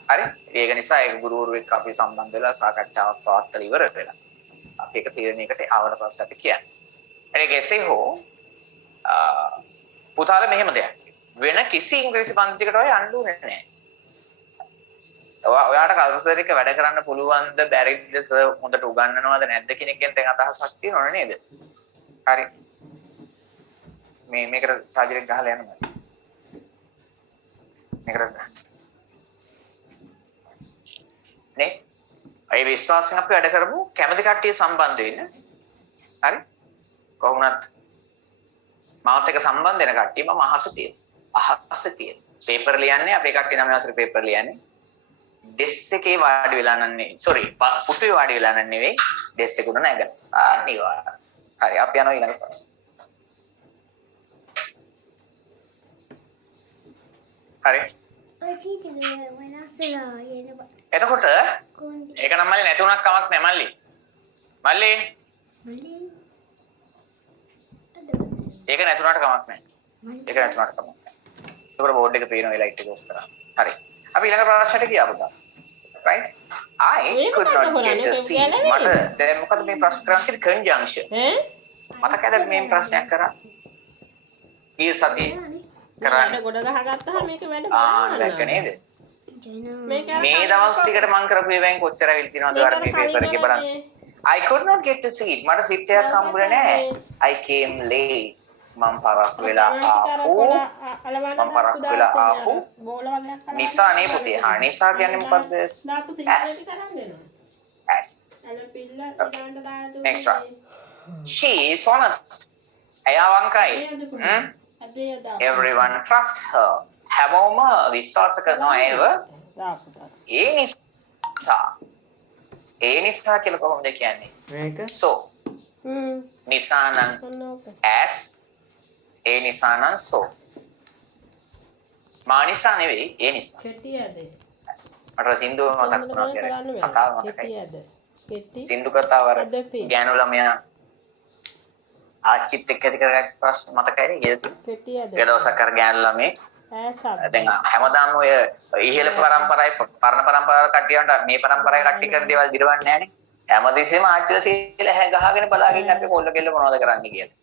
හරි? ඒක නිසා ඒ ගුරුවරු එක්ක අපි සම්බන්ධ වෙලා සාකච්ඡාවක් පවත්වලා ඉවර වෙලා අපි එක තීරණයකට ආවට පස්සේ අපි කියන්නේ. ඒක එසේ හෝ පුතාලා මෙහෙම දෙයක්. වෙන කිසි ඉංග්‍රීසි පන්තියකට ඔය යන්න ඕනේ නැහැ. ඔයාට කල්පසර් එක වැඩ කරන්න පුළුවන්ද බැරිද සර් හොඳට උගන්වනවද නැද්ද කියන එකෙන් දැන් අදහසක් තියෙනවනේ නේද? හරි. මේකට චාර්ජර් එක ගහලා යන්න බෑ. මේකට ගන්න. නේ? ඒ විශ්වාසයෙන් අපි වැඩ කරමු කැමති කට්ටිය සම්බන්ධ වෙන්න. හරි? කොහොමවත් මාත් එක්ක සම්බන්ධ වෙන කට්ටිය මම අහස තියෙන. පේපර් ලියන්නේ අපේ කට්ටිය 9 වසරේ පේපර් ලියන්නේ. ඩෙස් එකේ වාඩි වෙලා නන්නේ සෝරි පුටුවේ වාඩි වෙලා නන් නෙවෙයි ඩෙස් එක උඩ නැගන. අනිවාර්ය. හරි අපි යනවා ඊළඟ ප්‍රශ්න. හරි. එතකොට ඒක නම් මල්ලි නැති උනක් කමක් නැහැ මල්ලි. මල්ලි. ඒක නැති උනට කමක් නැහැ. ඒක නැති උනට කමක් නැහැ. ඒකට බෝඩ් එක පේනවා ලයිට් එක ඔෆ් කරා. හරි. අපි ඊළඟ ප්‍රශ්නට ගියා පුතා. right I could not get a seat මට දැන් මොකද මේ ප්‍රශ්න කරන්නේ conjunction මතකද මේ ප්‍රශ්නයක් කරා ඊයේ සතියේ කරන්නේ ගොඩ ගහගත්තාම මේක වැඩ දැක්ක නේද මේ දවස් ටිකට මම කරපු ඒවායින් කොච්චර වෙල් තියනවද ඔයාලා මේ පේපර් එකේ බලන්න I could not get a seat මට සීට් එකක් හම්බුනේ නැහැ I came late මම පරක් වෙලා ආපු නිසා නේ පුතේ නිසා කියන්නේ මොකද්ද S next one she is honest අයවංකයි everyone trust her හැමෝම විශ්වාස කරනවා ඒව ඒ නිසා කියලා කොහොමද කියන්නේ මේක so නිසා නම් as ඒ නිසා නම් so මා නිසා නෙවෙයි ඒ නිසා කෙටියද මට සින්දු මතක් වුණා කියලා කතාව මතකයි සින්දු කතාව අර ගෑනු ළමයා ආච්චිත් එක්ක ඇති කරගත්ත ප්‍රශ්න මතකයි නේද කෙටියද ඒ දවසක් අර ගෑනු ළමේ දැන් හැමදාම ඔය ඉහළ පරම්පරාවේ පරණ පරම්පරාවල කට්ටියන්ට මේ පරම්පරාවේ කට්ටිය කරන දේවල් දිරවන්නේ නැහනේ හැමදෙස්සෙම ආච්චිලා තියලා හැ ගහගෙන බලාගෙන අපි කොල්ල කෙල්ල මොනවද කරන්නේ කියලා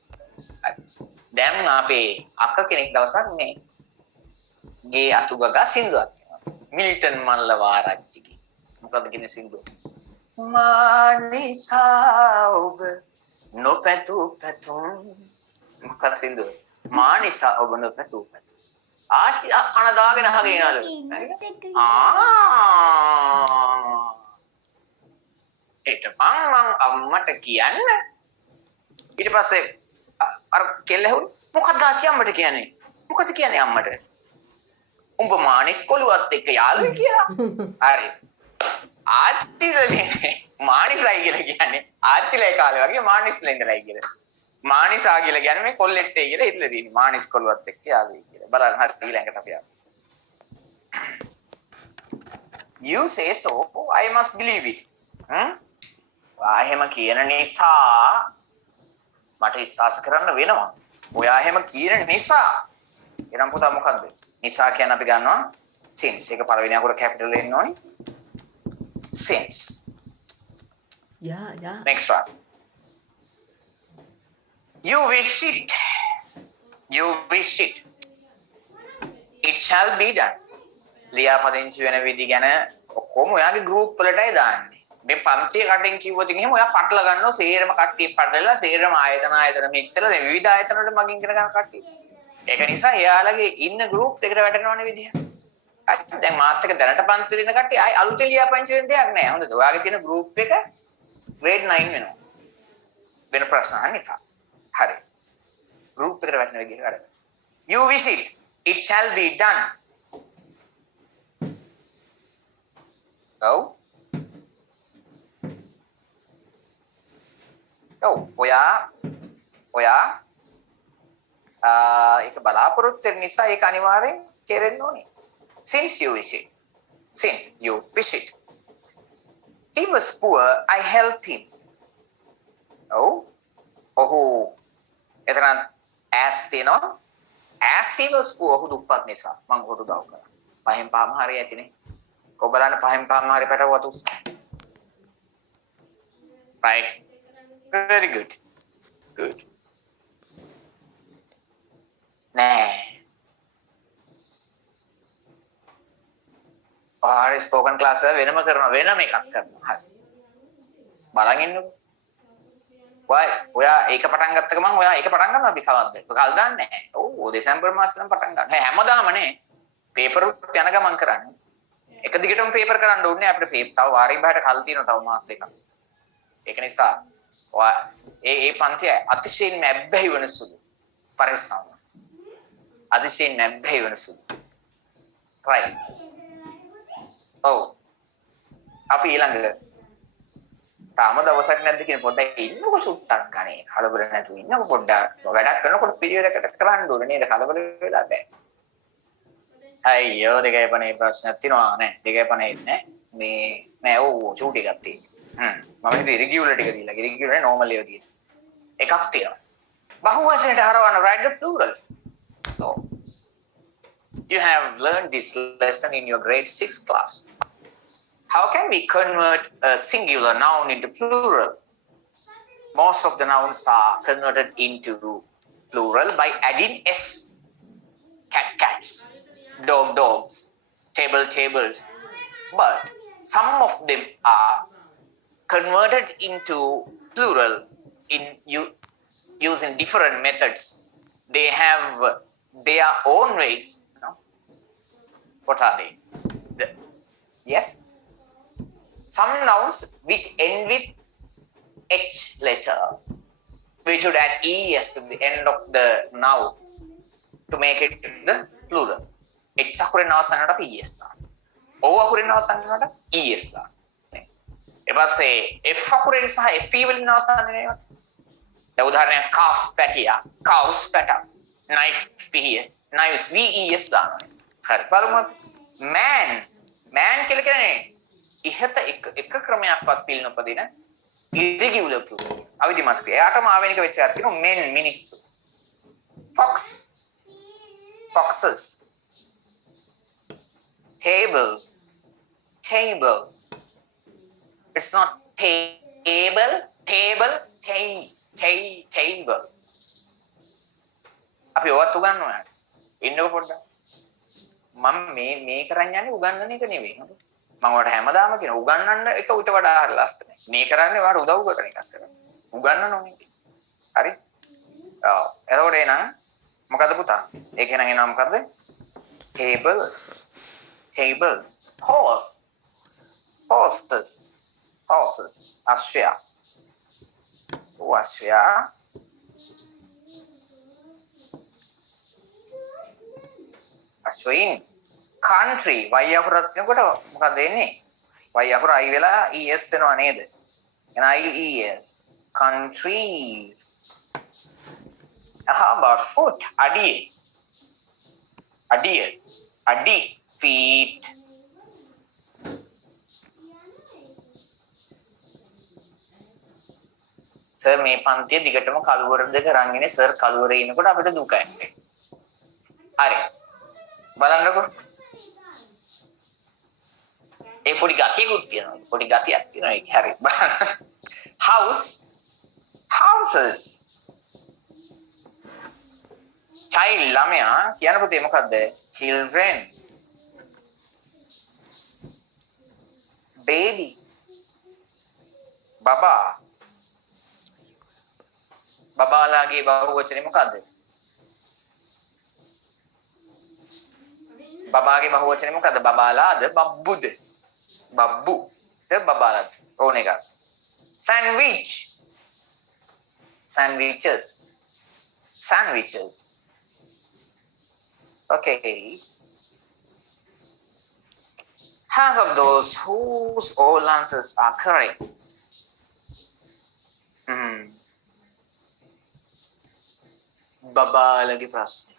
දැන් අපේ අක්ක කෙනෙක් දවසක් මේ ගේ අතුගගා සින්දුවක් මිල්ටන් මල්ලවාරච්චිගේ මොකද්ද කියන්නේ සින්දුව මානිසා ඔබ නොපැතු පැතුම් මොකක්ද සින්දුව මානිසා ඔබ නොපැතු පැතුම් ආච්චි කන දාගෙන අහගෙන යනලු ඒටපන් මං අම්මට කියන්න ඊට පස්සේ අර කෙල්ල ඇහුවා මොකක්ද ආච්චි අම්මට කියන්නේ මොකද කියන්නේ අම්මට උඹ මානිස් කොළුවත් එක්ක යාළුවෙක් කියලා හරි ආච්චිලනේ මානිසයි කියලා කියන්නේ ආච්චිලා කාලේ වගේ මානිස්ලා ඉඳලායි කියලා මානිසා කියලා කියන්නේ මේ කොල්ලෙක්ට කියලා හිතලා තියෙන්නේ මානිස් කොළුවත් එක්ක යාළුවෙක් කියලා බලන්න හරි ඊළඟට අපි යමු you say so I must believe it එහෙම කියන නිසා මට විශ්වාස කරන්න වෙනවා. ඔයා එහෙම කියන නිසා. එනම් පුතා මොකද්ද? නිසා කියන අපි ගන්නවා since. ඒක පළවෙනි අකුර කැපිටල් එන්න ඕනේ. Since. Yeah. Next one. You wish it. You wish it. It shall be done. ලියාපදිංචි වෙන විදි ගැන ඔක්කොම ඔයාගේ group වලටයි දාන්නේ. මේ පන්තිය කටින් කිව්වොත් එහෙම ඔයා පටල ගන්නවා සේරම කට්ටිය පටලලා සේරම ආයතන මික්ස් කරලා දැන් විවිධ ආයතන වලට මගින් ඉගෙන ගන්න කට්ටිය. ඒක නිසා එයාලගේ ඉන්න group එකට වැටෙනවනේ විදිහ. හරි දැන් මාත් එක දැනට පන්තියේ ඉන්න කට්ටිය ආයි අලුතෙන් ලියාපදිංචි වෙන දෙයක් නැහැ. හොඳද? ඔයාගේ තියෙන group එක grade 9 වෙනවා. වෙන ප්‍රශ්න අහන්න එපා. හරි. group එකට වැටෙන විදිහ වැඩ. You wish it. It shall be done. Oh. ඔයා ඒක බලාපොරොත්තු වෙන නිසා ඒක අනිවාර්යෙන් කෙරෙන්න ඕනේ. Since you wish it. Since you wish it. He was poor, I helped him. ඔහු එතන as තියනවා. As he was poor, ඔහු දුප්පත් නිසා මම ඔහුට උදව් කරා. පහෙන් පහම හරිය ඇතිනේ. කො බලන්න පහෙන් පහම හරිය පැටවුවත් උත්සාහ. Right. Very good. Good. Nah. Spoken class එක වෙනම කරනවා වෙනම එකක් කරනවා. හරි. බලන් ඉන්නකෝ. ඔයා ඒක පටන් ගත්ත ගමන් ඔයා ඒක පටන් ගන්නවා අපි කවද්ද? කල් දාන්නේ නැහැ. ඔව් දෙසැම්බර් මාසෙ නම් පටන් ගන්න. හැමදාම නේ. පේපර් යන ගමන් කරන්නේ. එක දිගටම පේපර් කරන්න ඕනේ අපිට තව වාරයක් බහට කල් තියෙනවා තව මාස දෙකක්. ඒක නිසා ඔයා ඒ පන්තිය අතිශයින්ම ඇබ්බැහි වෙන සුළු පරිස්සම්. අතිශයින්ම ඇබ්බැහි වෙන සුළු. right. ඔව්. අපි ඊළඟ තාම දවසක් නැද්ද කියන පොඩ්ඩක් ඉන්නකො සුට්ටක් ගන්නේ. කලබල නැතුව ඉන්නකො පොඩ්ඩක්. වැඩක් කරනකොට පිළිවෙල එකට කරන්න ඕනේ නේද? කලබල වෙලා බෑ. අයියෝ දෙකේ පනේ ප්‍රශ්නයක් තියෙනවා නේ. දෙකේ පනේ ඉන්නේ. මේ නෑ ඔව් චූටි එකක් තියෙනවා. මම හිතුවේ ඉරිගියුලර් ටික දීලා. ඉරිගියුලර් නෝමල් ඒවා තියෙනවා. එකක් තියෙනවා. බහුවචනයට හරවන්න write the plural. So you have learned this lesson in your grade 6 class. How can we convert a singular noun into plural? Most of the nouns are converted into plural by adding s. Cat, cats. Dog, dogs. Table, tables. But some of them are converted into plural in using different methods. They have their own ways. No? What are they? Yes? Some nouns which end with H letter, we should add ES to the end of the noun to make it the plural. H අකුරෙන් අවසන් වෙනකොට ES දාන්න. O අකුරෙන් අවසන් වෙනකොට ES දාන්න. ඊට පස්සේ F අකුරෙන් සහ FE වලින් අවසන් වෙනවා. දැන් උදාහරණයක් calf පැටියා, cows පැටක්, knife පිහිය, knives VES දානවා. හරි. බලමු man කියලා කියන්නේ ඉහත එක ක්‍රමයක්වත් පිළ නොපදින irregular plural. අවිධිමත් ක්‍රියා. එයාටම ආවෙනික වෙච්ච එකක් තියෙනවා men මිනිස්සු. fox foxes. Table it's not table table අපි ඔවත් උගන්වනවා. ඉන්නකො පොඩ්ඩක්. මම මේ කරන්න යන්නේ උගන්වන එක නෙවෙයි. මම ඔයාලට හැමදාම කියන උගන්වන්න එක උට වඩා හරි ලස්සනයි. මේ කරන්නේ ඔයාලට උදව් කරන එකක් කරන්නේ. උගන්වන්න ඕනේ. හරි? ඔව්. එතකොට එනං මොකද පුතා? ඒක එනං එනවා මොකද්ද? tables. horses. අශ්වයා. අශ්වයින්. country y අකුරත් වෙනකොට මොකද වෙන්නේ? y අකුර i වෙලා es වෙනවා නේද? එහෙනම් ies countries. How about foot? adi feet. Sir මේ පන්තිය දිගටම කලවර දෙක අරන් ඉන්නේ. සර් කලවරේ ඉනකොට අපිට දුකයි. හරි. බලන්නකෝ. ඒ පොඩි ගතියකුත් තියෙනවා. පොඩි ගතියක් තියෙනවා ඒක. හරි. houses. child ළමයා කියන පුතේ මොකද්ද? children. baby. බබාලාගේ බහුවචනේ මොකද්ද? බබාගේ බහුවචනේ මොකද්ද? බබාලාද බබ්බුද? බබ්බුද බබාලාද? ඕන එකක්. sandwiches. Okay. Half of those whose all answers are correct. බබාලගේ ප්‍රශ්නේ.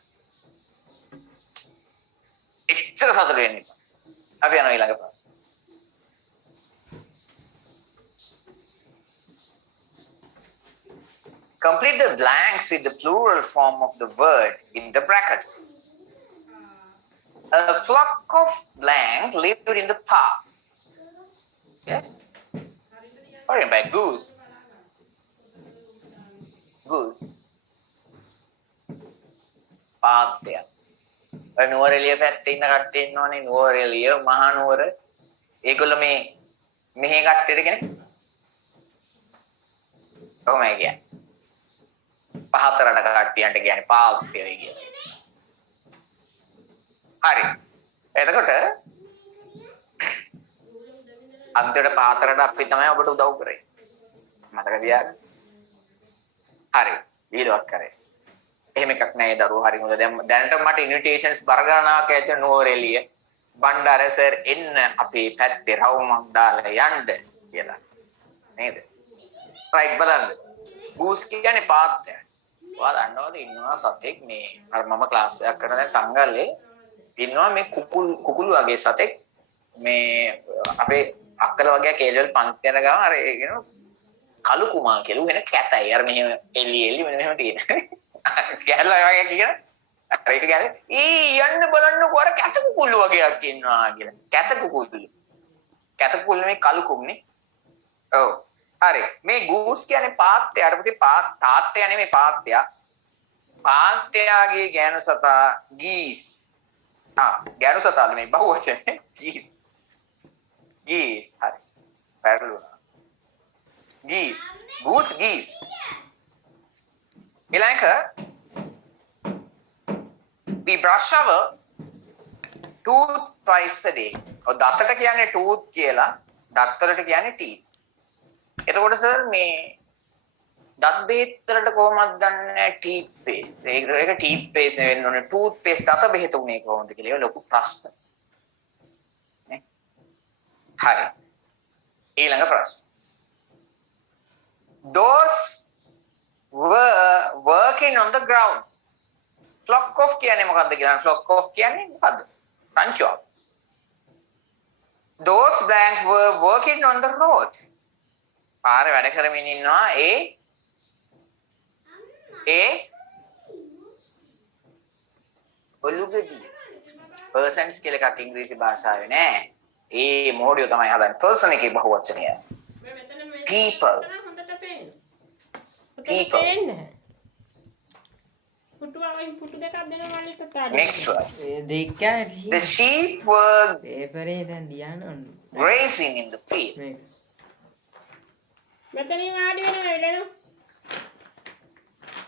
එච්චර සතුට වෙන්න එපා. අපි යනවා ඊළඟ ප්‍රශ්න. Complete the blanks with the plural form of the word in the brackets. A flock of blank lived in the park. Yes? Or in by goose. පාත්‍යයක්. Nuwara Eliya පැත්තේ ඉන්න කට්ටිය ඉන්නවනේ. නුවරඑළිය, මහනුවර, ඒගොල්ලෝ මේ මෙහි කට්ටියට කියන්නේ කොහොමයි කියන්නේ? පහතරට කට්ටියන්ට කියන්නේ පාව්පියයි කියන්නේ. හරි. එතකොට අන්තිමට පහතරට අපි තමයි ඔබට උදව් කරේ. මතක තියාගන්න. හරි. ඊළඟ කරේ. එහෙම එකක් නෑ දරුවෝ හරි හොඳ. දැනට මට ඉන්විටේෂන්ස් බරගණනාවක් ඇවිත් නෝරෙලිය බණ්ඩාර සර් එන්න අපේ පැත්තේ රවුමක් දාලා යන්න කියලා. නේද? රයිට් බලන්න. ගූස් කියන්නේ පාත්තය. ඔයාලා දන්නවද ඉන්නවා සතෙක් මේ අර මම ක්ලාස් එකක් කරන දැන් තංගල්ලේ ඉන්නවා මේ කුකුළු වගේ සතෙක් මේ අපේ අක්කල වගේ කේලවල පන්ති යන ගම අර කියන කලු කුමා කියලා වෙන කැතයි අර මෙහෙම එල්ලි මෙහෙම තියෙන කැලලා වගේ කියන අර ඒක කියන්නේ යන්න බලන්නකෝ අර කැත කුකුළු වගේක් ඉන්නවා කියලා කැත කුකුළු මේ කලු කුම්නේ ඔව් හරි මේ ගූස් කියන්නේ පාත්තය අර පුතේ තාත්තයා නෙමෙයි පාත්තයා පාත්තයාගේ ගෑනු සතා ගීස් ගෑනු සතා නෙමෙයි බහුවචනේ ගීස් හරි පැරළුණා ගූස් ගීස් ඊළඟ we brush our tooth twice a day ඔය දතට කියන්නේ tooth කියලා දත් වලට කියන්නේ teeth එතකොට සර් මේ දත් බෙහෙත් වලට කොහොමද දන්නේ ටීත් පේස්ට් ඒක ටීත් පේස්ට් වෙන්න ඕනේ ටූත් පේස්ට් දත බෙහෙත උනේ කොහොමද කියලා ඒක ලොකු ප්‍රශ්න නේ හරි ඊළඟ ප්‍රශ්න those were working on the ground flock of කියන්නේ මොකද්ද කියලා flock of කියන්නේ මොකද්ද රංචුව those blanks were working on the road පාරේ වැඩ කරමින් ඉන්නවා ඔලුගඩිය persons කියලා එකක් ඉංග්‍රීසි භාෂාවේ නෑ මෝඩියෝ තමයි හදන්නේ person එකේ බහුවචනය people next one the sheep were grazing in the field මෙතනින් වාඩි වෙන වෙලෙනු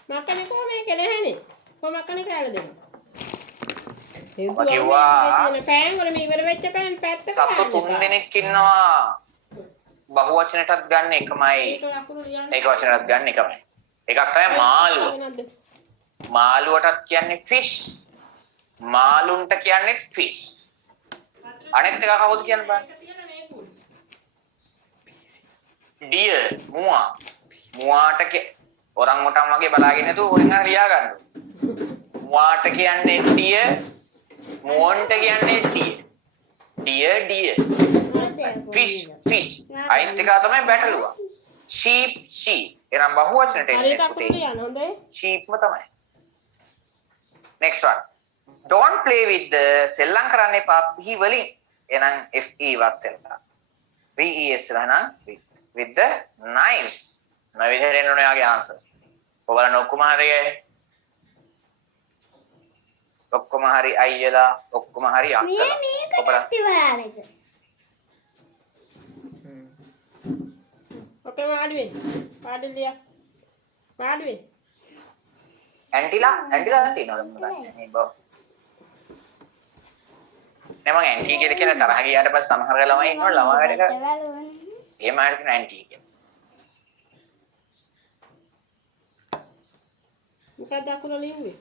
මකනේ කොහොමද කෙලෙහනේ කොහොමකනේ කාලා දෙනවා කිව්වා පෑන් වල මේ ඉවර වෙච්ච පෑන් පැත්තක සත්තු තුන් දෙනෙක් ඉන්නවා බහුවචනයටත් ගන්න එකමයි ඒක වචනයටත් ගන්න එකමයි එකක් තමයි මාළුවටත් කියන්නේ fish මාළුන්ට කියන්නේ fish අනෙත් එක කවුද කියන්න බෑ deer මුවාට ඔරංගුටන් වගේ බලාගෙන නැතුව උරින් අර ලියා ගන්න. මුවාට කියන්නේ deer මුවන්ට කියන්නේ deer fish අයිත් එක තමයි බැටළුවා. sheep එනම් බහුවචනට එන්නේ පුතේ sheepම තමයි. next one don't play with the සෙල්ලම් කරන්න එපා පිහි වලින් එනම් fe වත් වෙනවා. ves එහෙනම් with the knives no විදිහට එන්න ඕනේ යාගේ answers ඔයාලා ඔක්කොම හරි අයියලා ඔක්කොම හරි අක්කලා ඔයාලා ඔකේ වාඩි වෙන්න ඇන්ටිලා තියෙනවද මම දන්නේ මේ බෝ නේ මම ඇන්ටි කියලා කියන තරහ ගියාට පස්සේ සමහර ළමයි ඉන්නවා ළමා වැඩ කර එහෙම හරි කියන ඇන්ටි කියන මොකක්ද අකුර ලියුවේ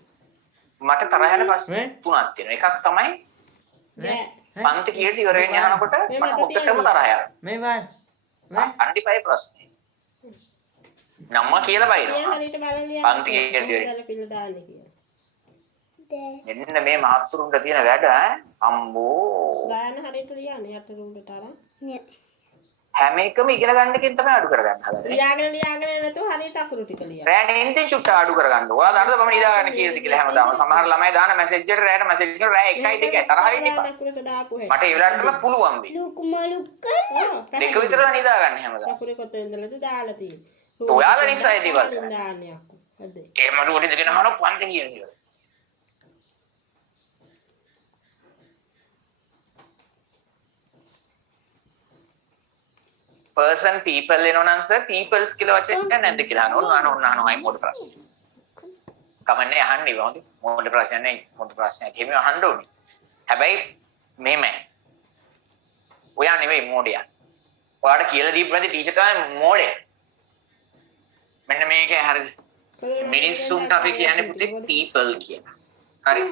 මට තරහ යන ප්‍රශ්න තුනක් තියෙනවා එකක් තමයි පන්ති කීයට ඉවර වෙන්න යනකොට මට හොද්දටම තරහ යනවා මේ බාන අන්ටිපයි ප්‍රශ්නේ නම්ම කියලා බයිනවා හරියට බලන්න ලියන්න පන්ති කීයට ඉවර පිළ දාන්නේ කියලා මෙන්න මේ මහත්තුරුන්ට තියෙන වැඩ අම්බෝ දාන හරියට ලියන්න යට රුඩට අරන් හැම එකම ඉගෙන ගන්නකින් තමයි අඩු කරගන්න හදන්නේ. ලියාගෙන නැතුව හරියට අකුරු ටික ලියන්න. රෑට එන්ටෙන් චුට්ට අඩු කරගන්න. ඔයා දන්නද මම නිදා ගන්න කීයද කියලා හැමදාම. සමහර ළමයි දාන මැසේජ් එකට රෑට මැසේජ් කරන රෑ 1යි 2යි තරහ වෙන්න එපා. මට ඒ වෙලාවට තමයි පුළුවන් වෙන්නේ. දෙක විතර නිදා ගන්න හැමදාම. අකුරේ කොතෙන්දලද දාලා තියෙන්නේ. ඔයාලා නිසා ඒ දේවල් දාන්නේ අක්කු. හරිද? එහෙම උඩ දෙගෙන අහන පන්ති කියන්නේ. person people එනවා නම් සර් peoples කියලා වචනයක් නැද්ද කියලා අහනවා අයි මොකද ප්‍රශ්නේ කමන්නේ අහන්න ඉවහොඳ මොකද ප්‍රශ්නයක් නේ මොකද ප්‍රශ්නයක් එහෙම අහන්න ඕනේ හැබැයි මෙහෙමයි ඔයා නෙවෙයි මෝඩයා ඔයාට කියලා දීපු නැති ටීචර් තමයි මෝඩයා මෙන්න මේක හරිද මිනිස්සුන්ට අපි කියන්නේ පුතේ people කියලා හරි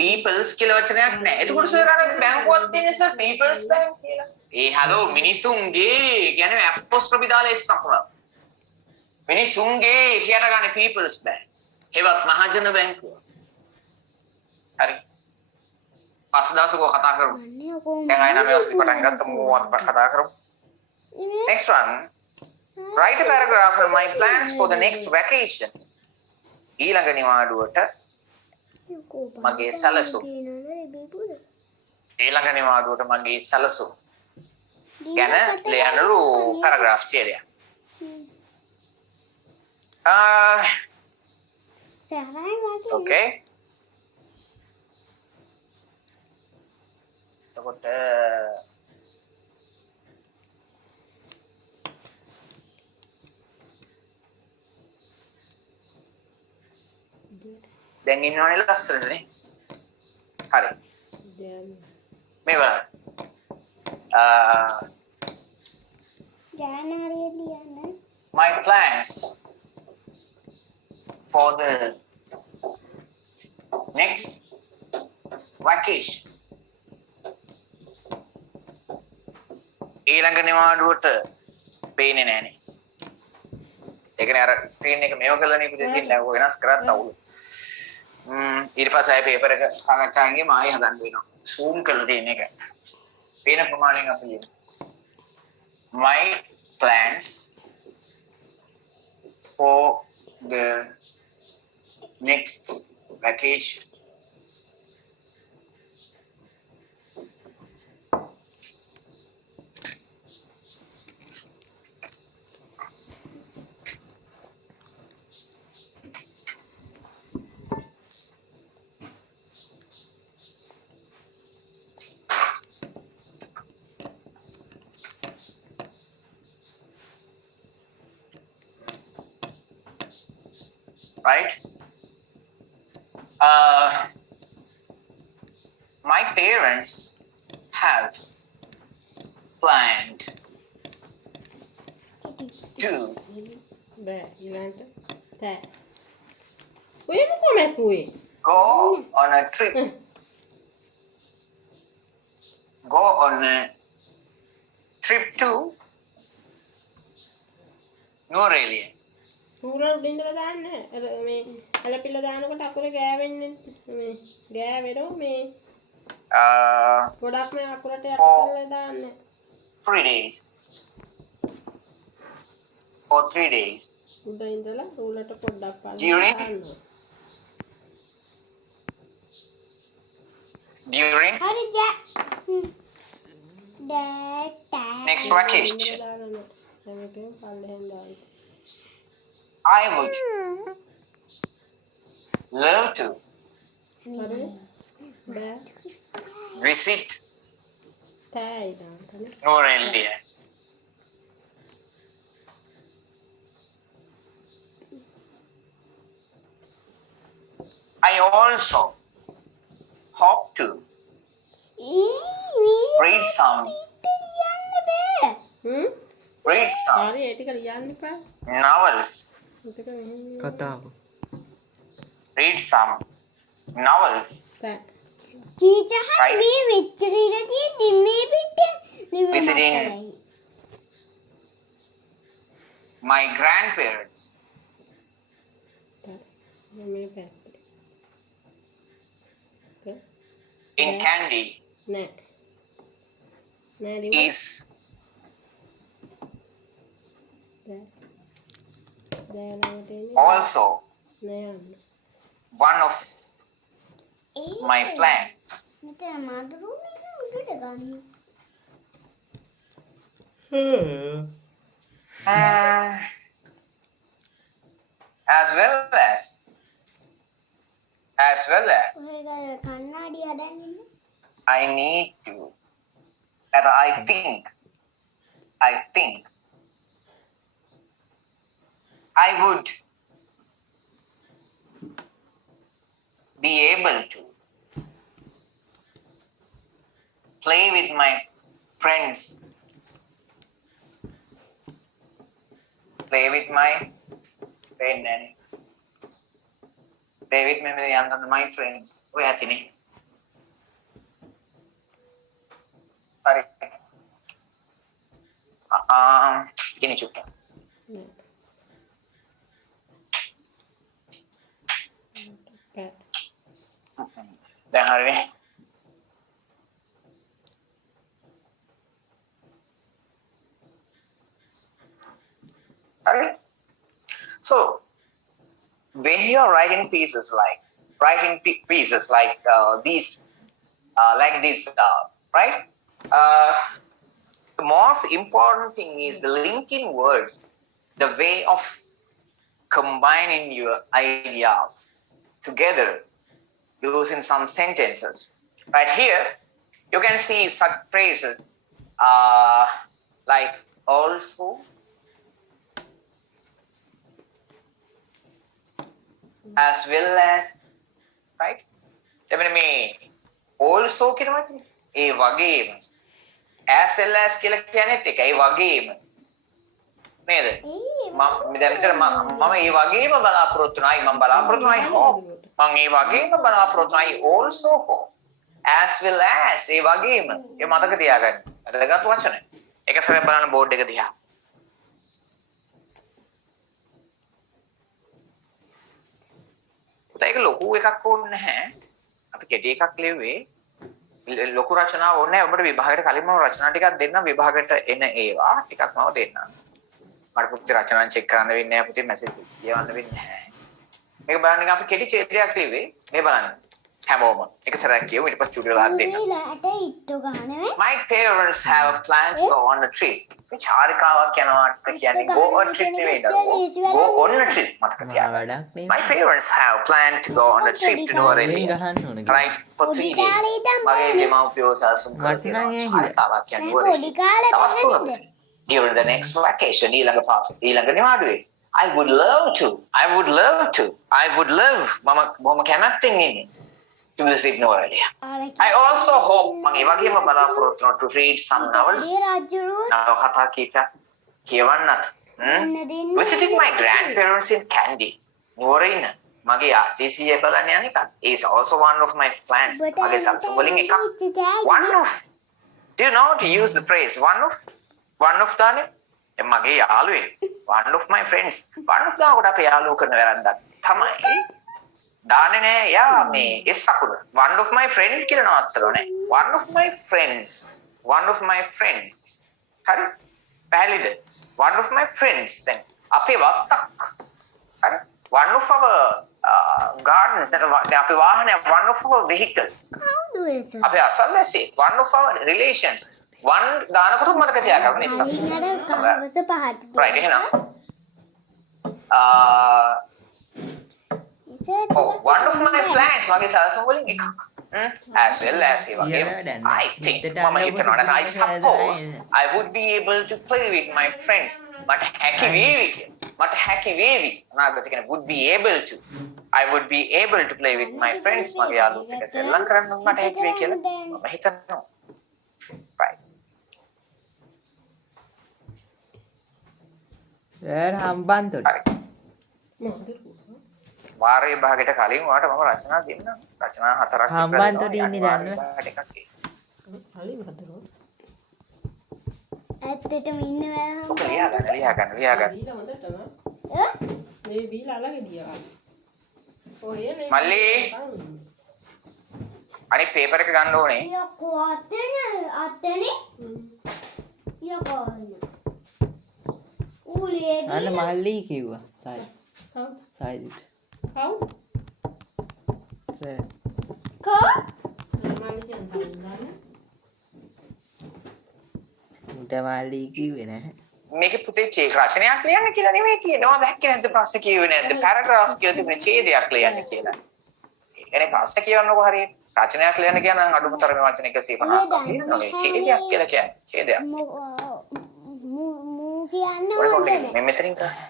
peoples කියලා වචනයක් නැහැ එතකොට සර් අර බැංකුවක් තියෙන සර් peoples bank කියලා ඒ හලෝ මිනිසුන්ගේ කියන්නේ අපොස්ට්‍රොපි දාලා එස් සම්පූර්ණ මිනිසුන්ගේ කියන ගානේ peoples bank ඒවත් මහජන බැංකුව හරි පස්දාසකෝ කතා කරමු දැන් අය නම් ඒවත් පටන් ගත්තමු අපි කතා කරමු next one write a paragraph on my plans for the next vacation ඊළඟ නිවාඩුවට මගේ සැලසුම් ඊළඟ නිවාඩුවට මගේ සැලසුම් ගැන ලියනලු paragraph කියලා okay එතකොට දැන් ඉන්නවනේ ලස්සනනේ හරි මේ බලන්න my plans for the next vacation ඊළඟ නිවාඩුවට පේන්නේ නැහනේ ඒ කියන්නේ අර ස්ක්‍රීන් එක මේව කළානේ පුතේ තියෙන්නේ ඔය වෙනස් කරත් අවුල ඊට පස්සේ ආයේ පේපර් එක සාකච්ඡාවෙන් ගියම ආයෙ හදන්න වෙනවා zoom කරලා තියෙන එක පේන ප්‍රමාණයෙන් අපි ලියමු my plans for the next vacation right my parents have planned to බෑ ඊළඟට තෑ ඔය මොකමද ඔය go on a trip go on a trip to Norelia පුරා උඩින්දලා දාන්න අර මේ ඇලපිල්ල දානකොට අකුර ගෑවෙන්නේ මේ ගෑවෙරෝ මේ ගොඩක් මේ අකුරට යට කරලා දාන්න 3 days for 3 days උඩ ඉඳලා රූලට පොඩ්ඩක් During? දාන්න during next vacation මේකෙන් පල්ලෙහෙන් දාන්න I would love to හරි බෑ visit තෑයි දාන්න Norelia I also hope to read some read some හරි ඒ ටික ලියන්න එපා novels ඒක මෙහෙම කතාව read some novels තෑ visiting my grandparents මේ පැත්තට in Kandy නෑ නෑ ලියන්න is දැනට එන්නේ also නෑ යන්න one of my plans. As well as I need to that I think I think I would be able to play with my friends. Play with my friend and play with my friends. ඔය ඇතිනේ. හරි. ඉතින් චුට්ට. දැන් හරිනේ. Alright. So when you are writing pieces like these, right? The most important thing is the linking words, the way of combining your ideas together using some sentences. Right here, you can see such phrases like also, as well as, right? එතන මේ also කියන වචනේ ඒ වගේම as well as කියලා කියන්නේත් එකයි වගේම නේද? මම දැන් විතර මම ඒ වගේම බලාපොරොත්තු වෙනයි මම බලාපොරොත්තු වෙනයි hope මම ඒ වගේම බලාපොරොත්තු වෙනයි also hope as well as ඒ වගේම ඒ මතක තියාගන්න. වැදගත් වචන. එක සැරයක් බලන්න බෝඩ් එක දිහා. ඒක ලොකු එකක් ඕනේ නැහැ. අපි කෙටි එකක් ලියුවේ. ලොකු රචනාවක් ඕනේ නැහැ. ඔබට විභාගයට කලින්ම රචනා ටිකක් දෙන්න විභාගයට එන ඒවා ටිකක් මම දෙන්නම්. මට පුතේ රචනා චෙක් කරන්න වෙන්නේ නැහැ පුතේ මැසේජ් කියවන්න වෙන්නේ නැහැ. මේක බලන්න අපි කෙටි ඡේදයක් ලියුවේ. මේ බලන්න. හැමෝම එක සැරයක් කියමු ඊට පස්සේ චුටි වෙලා දෙන්න. My parents have planned to go on a trip. මේ චාරිකාවක් යනවා කියන්නේ go on trip නෙවෙයි නේද? Go on a trip මතක තියාගන්න. My parents have planned to go on a trip to New Arabia. Right for 3 days. මගේ දෙමව්පියෝ සැලසුම් කරලා චාරිකාවක් යනවා. During the next vacation ඊළඟ නිවාඩුවේ I would love මම බොහොම කැමැත්තෙන් ඉන්නේ to visit New Arabia. I also hope මම ඒ වගේම බලාපොරොත්තු වෙනවා to read some novels. කතා කීපයක් කියවන්නත්. Visiting my grandparents in Kandy. නුවර ඉන්න මගේ ආතීසිය බලන්න යන එක is also one of my plans. මගේ සල්සම් වලින් එකක්. One of. Do you know to use the phrase one of? One of දාන්නේ මගේ යාළුවෙක්. One of my friends. One of දානකොට අපේ යාළුවෝ කරන වැරද්දක් තමයි දාන්නේ නෑ යා මේ S අකුර. One of my friend කියලා නවත්තනවා නෑ. One of my friends. හරි? පැහැදිලිද? One of my friends දැන් අපේ වත්තක්. හරි? One of our gardens දැන් අපේ වාහනය one of our vehicles. අපේ අසල්වැසියෙක් one of our relations. One දානකොට මතක තියාගන්න ඉස්සර. Right එහෙනම් one of my plans මගේ සැලසුම් වලින් එකක්. As well as ඒ වගේම I think මම හිතනවා I suppose I would be able to play with my friends. මට හැකි වේවි. අනාගතේ කියන්නේ would be able to. I would be able to play with my friends. මගේ යාළුවොත් එක්ක සෙල්ලම් කරන්න මට හැකි වෙයි කියලා මම හිතනවා. Right. හම්බන්තොට වාරයේ භාගයට කලින් ඔයාලට මම රචනා දෙන්නම්. රචනා 4ක් හම්බන්තොට ඉන්නේ දන්නවද? ඇත්තටම ඉන්න ලියාගන්න. මේ බීලා අලගේ දියා. ඔය මේ මල්ලි අනිත් පේපර් එක ගන්න ඕනේ. යකෝ අතනේ යකෝ අන්න මල්ලි කිව්වා සයි උට මල්ලි කිව්වේ නැහැ. මේකේ පුතේ චේ රචනයක් ලියන්න කියලා නෙමෙයි කියනවා. දැක්කේ නැද්ද ප්‍රශ්න කියුවේ නැද්ද? පැරග්‍රාෆ් කියලා තිබුණේ ඡේදයක් ලියන්න කියලා. ඒ කියන්නේ ප්‍රශ්න කියවන්නකො හරියට. රචනයක් ලියන්න කියන නම් අඩුම තරමේ වචන 150ක් තියෙනවා. ඡේදයක් කියලා කියන්නේ ඡේදයක්. කියන්න ඔය ඕනේ කොහොමද මේ මෙතනින් කරන්නේ?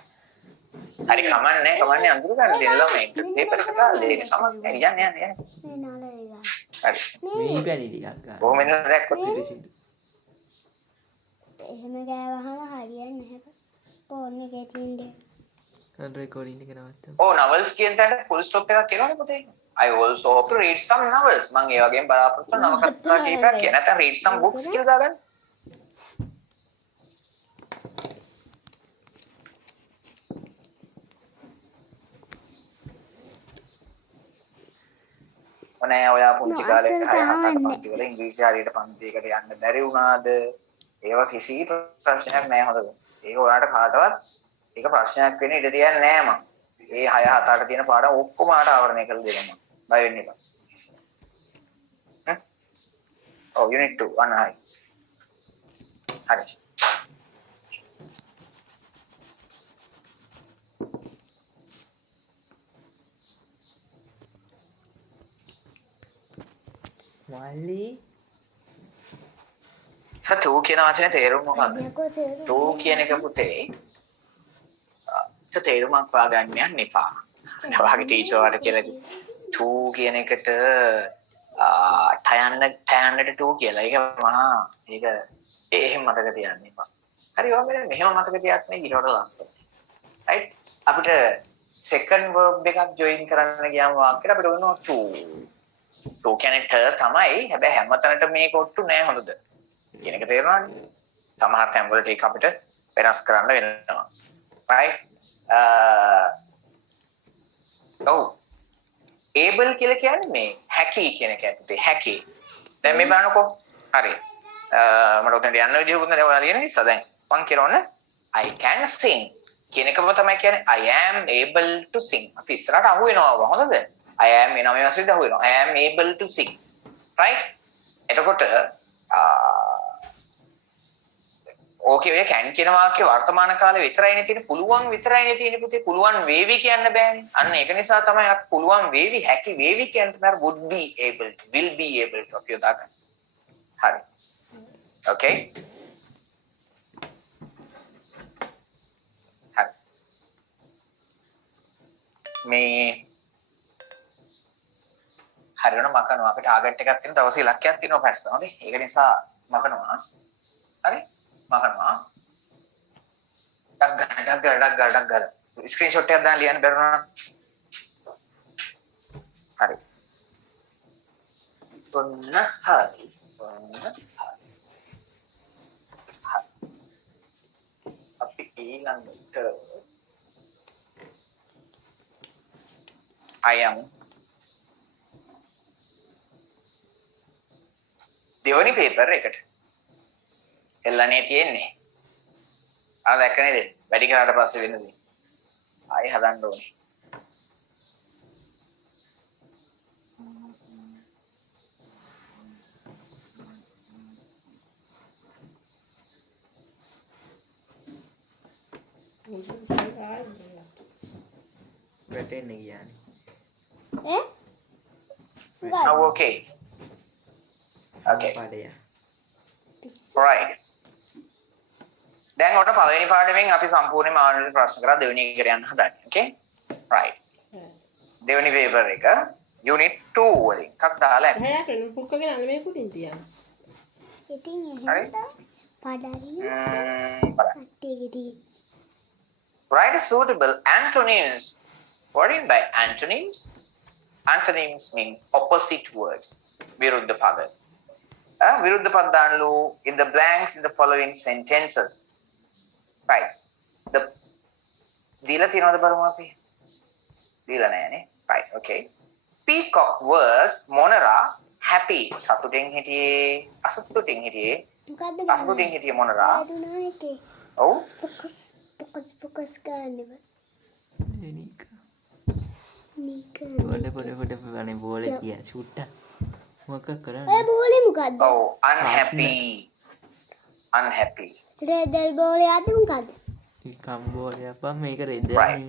හරි කමන්නේ අඳුර ගන්න දෙන්න ළමයි. පේපර් එක දාලා දෙන්න කමක් නැහැ. යන්න. මේ නාලේ ගන්න. හරි. මේ පැණි ටිකක් ගන්න. කොහොමද දැක්කොත් පිටිසිට. එහෙම ගෑවහම හරියන්නේ නැහැ. ෆෝන් එකේ තියෙන්නේ. අර රෙකෝඩින් එක නවත්තමු. Oh, novels කියන තැනට full stop එකක් කියනවනේ පුතේ. I also hope to read some novels. මම ඒ වගේම බලාපොරොත්තු වෙන නවකතා කීපයක් කියන. නැත්නම් read some books කියලා දාගන්න. ඔනේ ඔයා පුංචි කාලේ 6-7 පන්ති වල ඉංග්‍රීසි හරියට පන්තියකට යන්න බැරි වුණාද? ඒවා කිසි ප්‍රශ්නයක් නැහැ හොඳද? ඒක ඔයාලට කාටවත් ඒක ප්‍රශ්නයක් වෙන්න ඉඩ තියන්නේ නැහැ මම. ඒ 6-7 තියෙන පාඩම් ඔක්කොම ආට ආවරණය කරලා දෙනවා මම. බය වෙන්න එපා. Oh, unit 2 අනහයි. හරි. මල්ලි සතු කියන වචනේ තේරුම මොකක්ද? යකෝ සේරු. තෝ කියන එක පුතේ තේරුමක් හොයාගන්න යන්න එපා. ඔයාගේ ටීචර් වාට කියලා තෝ කියන එකට ටයන්නට ටෝ කියලා. ඒක මහා ඒක එහෙම මතක තියන්න එපා. හරි ඔයා මෙහෙම මතක තියාගන්න ඊට වඩා ලස්සනයි. right? අපිට second verb එකක් join කරන්න ගියාම වාක්‍යයට අපිට වෙනවා to. to කියන්නේ ත තමයි. හැබැයි හැමතැනට මේක ඔට්ටු නෑ හොඳද? කියන එක තේරෙනවද? සමහර තැන් වලට ඒක අපිට වෙනස් කරන්න වෙනවා. right? able කියලා කියන්නේ මේ හැකි කියන එක ඇත්තේ හැකි. දැන් මේ බලන්නකෝ. හරි. මට උතනට යන්න විදිහකුත් නැහැ. ඔයාලා ලියන නිසා දැන් මං කියනෝනේ I can sing කියන එකම තමයි කියන්නේ I am able to sing. අපි ඉස්සරහට අහු වෙනවා හොඳද? I am මේ නම වශයෙන් අහු වෙනවා. I am able to sing. right? එතකොට ඕකේ ඔය can කියන වාක්‍ය වර්තමාන කාලේ විතරයිනේ තියෙන්නේ පුළුවන් විතරයිනේ තියෙන්නේ පුතේ පුළුවන් වේවි කියන්න බෑනේ අන්න ඒක නිසා තමයි අපි පුළුවන් වේවි හැකි වේවි කියන තැන would be able to will be able to අපි යොදාගන්න හරි okay හරි මේ හරියන මකනවා අපිට ටාගට් එකක් තියෙන දවසේ ඉලක්කයක් තියෙනවා පැට්ස් හරි ඒක නිසා මකනවා හරි මකනවා ඩක් ගාලා ස්ක්‍රීන්ෂොට් එකක් දාලා ලියන්න බැරුණා හරි ඔන්න හරි අපි ඊළඟට I am දෙවනි පේපර් එකට එල්ලනේ තියෙන්නේ ආ දැක්ක නේද වැඩි කරාට පස්සේ වෙනදී ආයෙ හදන්න ඕනේ වැටෙන්න කියන්නේ oh okay පාඩය right දැන් ඔන්න පළවෙනි පාඩමෙන් අපි සම්පූර්ණයෙන්ම ආවරණ ප්‍රශ්න කරා දෙවෙනි එකට යන්න හදන්නේ okay right දෙවෙනි පේපර් එක unit 2 වලින් එකක් දාලා හැයට පුරුකගෙන අන්න මේ කුටින් තියන්න ඉතින් හරි එහෙම පාඩාරිය කට්ටියකදී write a suitable antonyms what in by antonyms antonyms means opposite words විරුද්ධ පද විරුද්ධ පද දාන්නලු in the blanks in the following sentences right the දීලා තියෙනවද බලමු අපි දීලා නැහැනේ right okay peacock was monera happy සතුටින් හිටියේ අසතුටින් හිටියේ මොකද්ද අසතුටින් හිටියේ monera දුනා එකේ ඔව් පොකස් ගන්නව එනික නීක පොඩ ගනේ බෝලේ තියා චුට්ටක් මොකක් ඔය කරන්නේ බෝලේ මොකද්ද oh unhappy රෙදල් බෝලේ අද මොකද්ද කම්බෝලේ අපා මේක රෙදල් Right.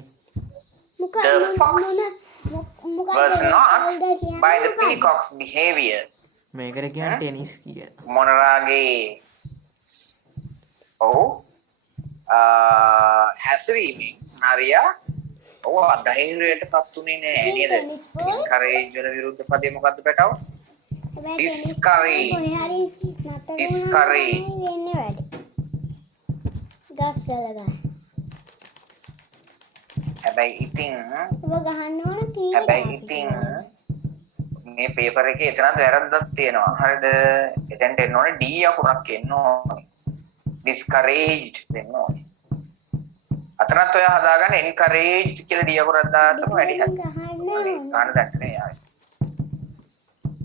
මොකක්ද The fox මොකක්ද was not by the peacock's behavior මේකට කියන්නේ ටෙනිස් කිය මොනරාගේ oh හැසිරීමෙන් නරියා ඔව් ධෛර්යයට පත් උනේ නෑ නේද? encourage වල විරුද්ධ පදේ මොකද්ද පැටව? discourage. discourage. වෙන්නේ වැඩ. ගස්වල ගන්න. හැබැයි ඉතින් ඔබ ගහන්න ඕන කීයද? හැබැයි ඉතින් මේ පේපර් එකේ එතනත් වැරද්දක් තියෙනවා. හරිද? එතෙන්ට එන්න ඕනේ D අකුරක් එන්න ඕනේ. discouraged වෙන්න ඕනේ. අතනත් ඔය හදාගන්න encouraged කියලා D අකුරක් දාත්තම වැඩි හරි. ගන්න දැක්ක නේ ආයි.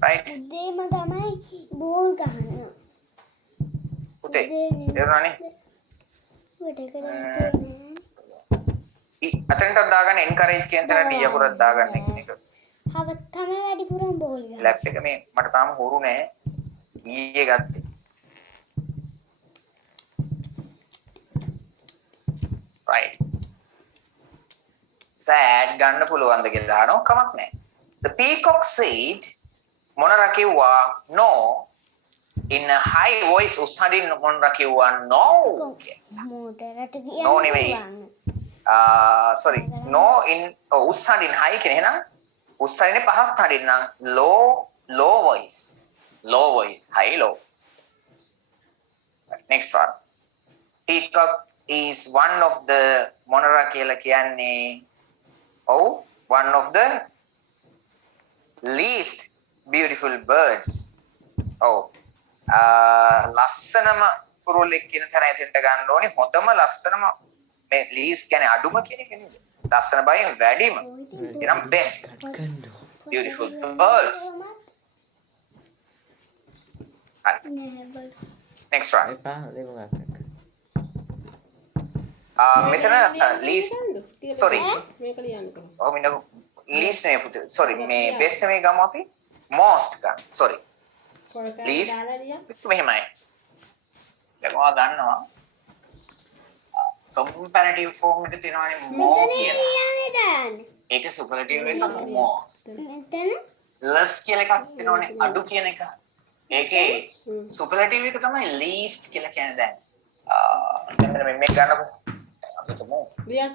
right? උදේම තමයි බෝල් ගහන්න. පුතේ එරණනේ. උඩට කරන්නේ. අතනට දාගන්න encourage කියන තැන D අකුරක් දාගන්න එක. හවත් තමයි වැඩිපුරම බෝල් ගහන්නේ. ලැප් එක මේ මට තාම හොරු නෑ. ඊයේ ගත්තේ. right. sad ගන්න පුළුවන්ද කියලා අහනවා කමක් නෑ. The peacock said මොනරා කිව්වා no in a high voice උස්සහඬින් මොනරා කිව්වා no මෝටරට no නෙවෙයි. sorry no in උස්සහඬින් high කියන එහෙනම් උස්සහඬින් පහත් හඬින් නම් low voice high low. next one. Peacock is one of the මොනරා කියලා කියන්නේ one of the least beautiful birds. ලස්සනම කුරුල්ලෙක් කියන තැන එතෙන්ට ගන්න ඕනේ. හොඳම ලස්සනම මේ least කියන්නේ අඩුම කියන එක නේද? ලස්සන බයින් වැඩිම. එනම් best beautiful birds. next one. එපා දෙ මොකක්ද? මෙතන least sorry මේක ලියන්නකෝ. ඔව් මිනු least නේ පුතේ. sorry මේ best නෙමෙයි ගමු අපි most ගන්න. sorry පොරකට least දාලා ලියන්න. මෙහෙමයි. දැන් ඔයා දන්නවා comparative form එක තියෙනවානේ more කියලා. ලියන්නේ දැන්. ඒක superlative එක most. මෙතන less කියලා එකක් තියෙනවානේ අඩු කියන එක. ඒකේ superlative එක තමයි least කියලා කියන්නේ දැන්. මෙන්න මේක ගන්නකො. අපි තුමු. ලියන්න.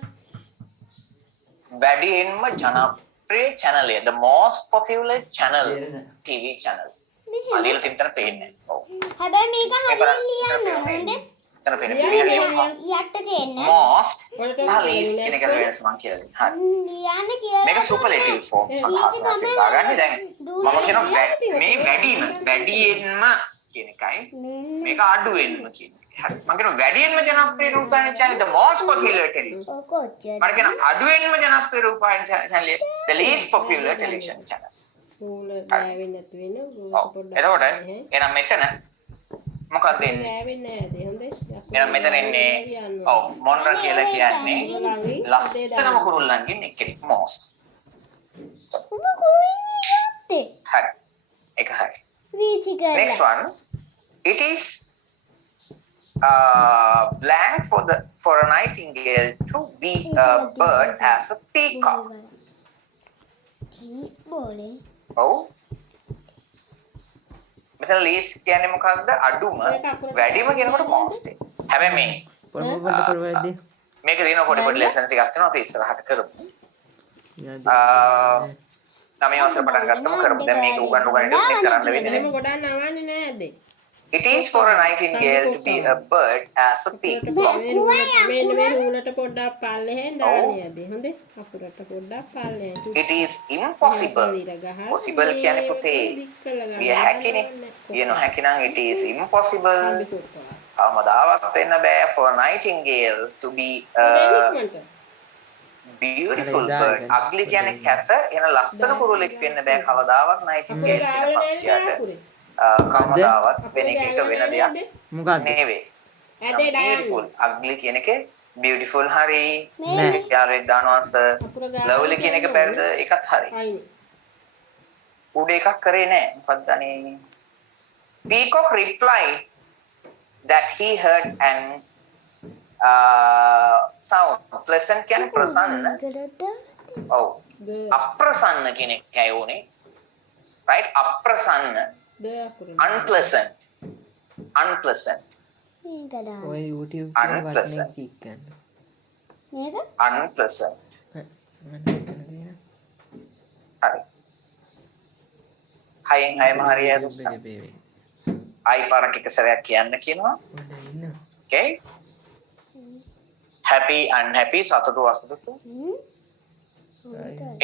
වැඩියෙන්ම ජනප්‍රිය channel එක. the most popular channel TV channel. අලියල තින්තර පේන්නේ. ඔව්. හැබැයි මේක හරියට ලියන්න ඕනද? තන පේන්නේ. යට තියෙන. most සහ least කියන එක වෙනස් මං කියලා දෙන්න. හරි. ලියන්න කියලා. මේක superlative form සඳහා දාගන්නේ දැන් මම කියනවා මේ වැඩියෙන්ම කියන එකයි මේක අඩුවෙන්ම කියන එක. හරි. මම කියනවා වැඩියෙන්ම ජනප්‍රිය රූපවාහිනී channel the most popular television. කොච්චර? මම කියනවා අඩුවෙන්ම ජනප්‍රිය රූපවාහිනී channel the least popular television channel. රූල ගෑවෙන්නේ නැති වෙන රූල ඔව්. එතකොට එහෙනම් මෙතන මොකක්ද එන්නේ? ගෑවෙන්නේ නැහැ හොඳේ. එහෙනම් මෙතන එන්නේ ඔව් මොනරා කියලා කියන්නේ ලස්සනම කුරුල්ලන්ගෙන් එක්කෙනෙක් most. ඔබ කොහෙන්ද යත්තේ? හරි. ඒක හරි. වීසි කරලා. Next one. It is blank for a nightingale to be a bird as a peacock. Tennis බෝලේ. ඔව්. මෙතන least කියන්නේ මොකක්ද? අඩුම වැඩිම කියනකොට most එක. හැබැයි මේ පොඩි මේක දින පොඩි ලෙසන් ටිකක් තියෙනවා අපි ඉස්සරහට කරමු. නම අවසර පටන් ගත්තම කරමු. දැන් මේක උගන්වන්න මේක කරන්න වෙන්නේ එහෙම නැහැ. ගොඩක් නවන්නේ නැද්ද? It is for a nightingale to be a bird as a peacock. මෙන්න මේ රූලට පොඩ්ඩක් පල්ලෙහෙන් දාන්නේ ඇති. හොඳේ. අකුරට පොඩ්ඩක් පල්ලෙහෙන්. It is impossible. Possible කියන්නේ පුතේ විය හැකිනේ. විය නොහැකි නම් it is impossible. කවමදාවත් වෙන්න බෑ for a nightingale to be a beautiful bird. ugly කියන්නේ කැත. එන ලස්සන කුරුල්ලෙක් වෙන්න බෑ කවදාවත් nightingale කියන පක්ෂියට. කවමදාවත් වෙන එක වෙන දෙයක් මොකක්ද? නෙවෙයි. ඇදේ beautiful ugly කියන එක beautiful හරි. නෑ. යාළුවෙක් දානවාස lovely කියන එක බැරිද? ඒකත් හරි. අයිනේ. උඩ එකක් කරේ නෑ. මොකක්ද අනේ? Peacock replied that he heard an sound. Pleasant කියන්නේ ප්‍රසන්න. ඔව්. අප්‍රසන්න කියන එකයි ඕනේ. right? අප්‍රසන්න. ද අකුර. unpleasant. unpleasant. මේක දාන්න. ඔය YouTube කියන බටන් Unpleasant. එක ක්ලික් කරන්න. මේක unpleasant. මම එතන තියෙන හරි. හයෙන් හයම හරියයි YouTube දුස්සා. එක පේ වෙන්නේ. ආයි පාරක් එක සැරයක් කියන්න කියනවා. ඔන්න ඉන්නවා. Okay? Happy, unhappy, සතුටු අසතුටු.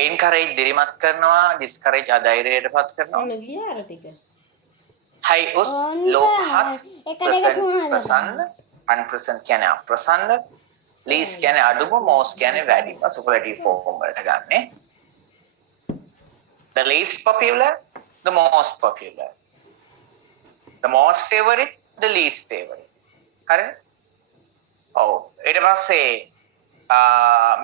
Encourage දිරිමත් කරනවා, discourage අධෛර්යයටපත් කරනවා. ඔන්න ගියා අර ටික. high us, ඔන්න low heart, එක present, දෙක තුන ප්‍රසන්න, unpresent කියන්නේ අප්‍රසන්න, least කියන්නේ අඩුම, most කියන්නේ වැඩිම. superlative form වලට ගන්නෙ. The least popular, the most popular. The most favorite, the least favorite. හරිද? ඔව්. ඊට පස්සේ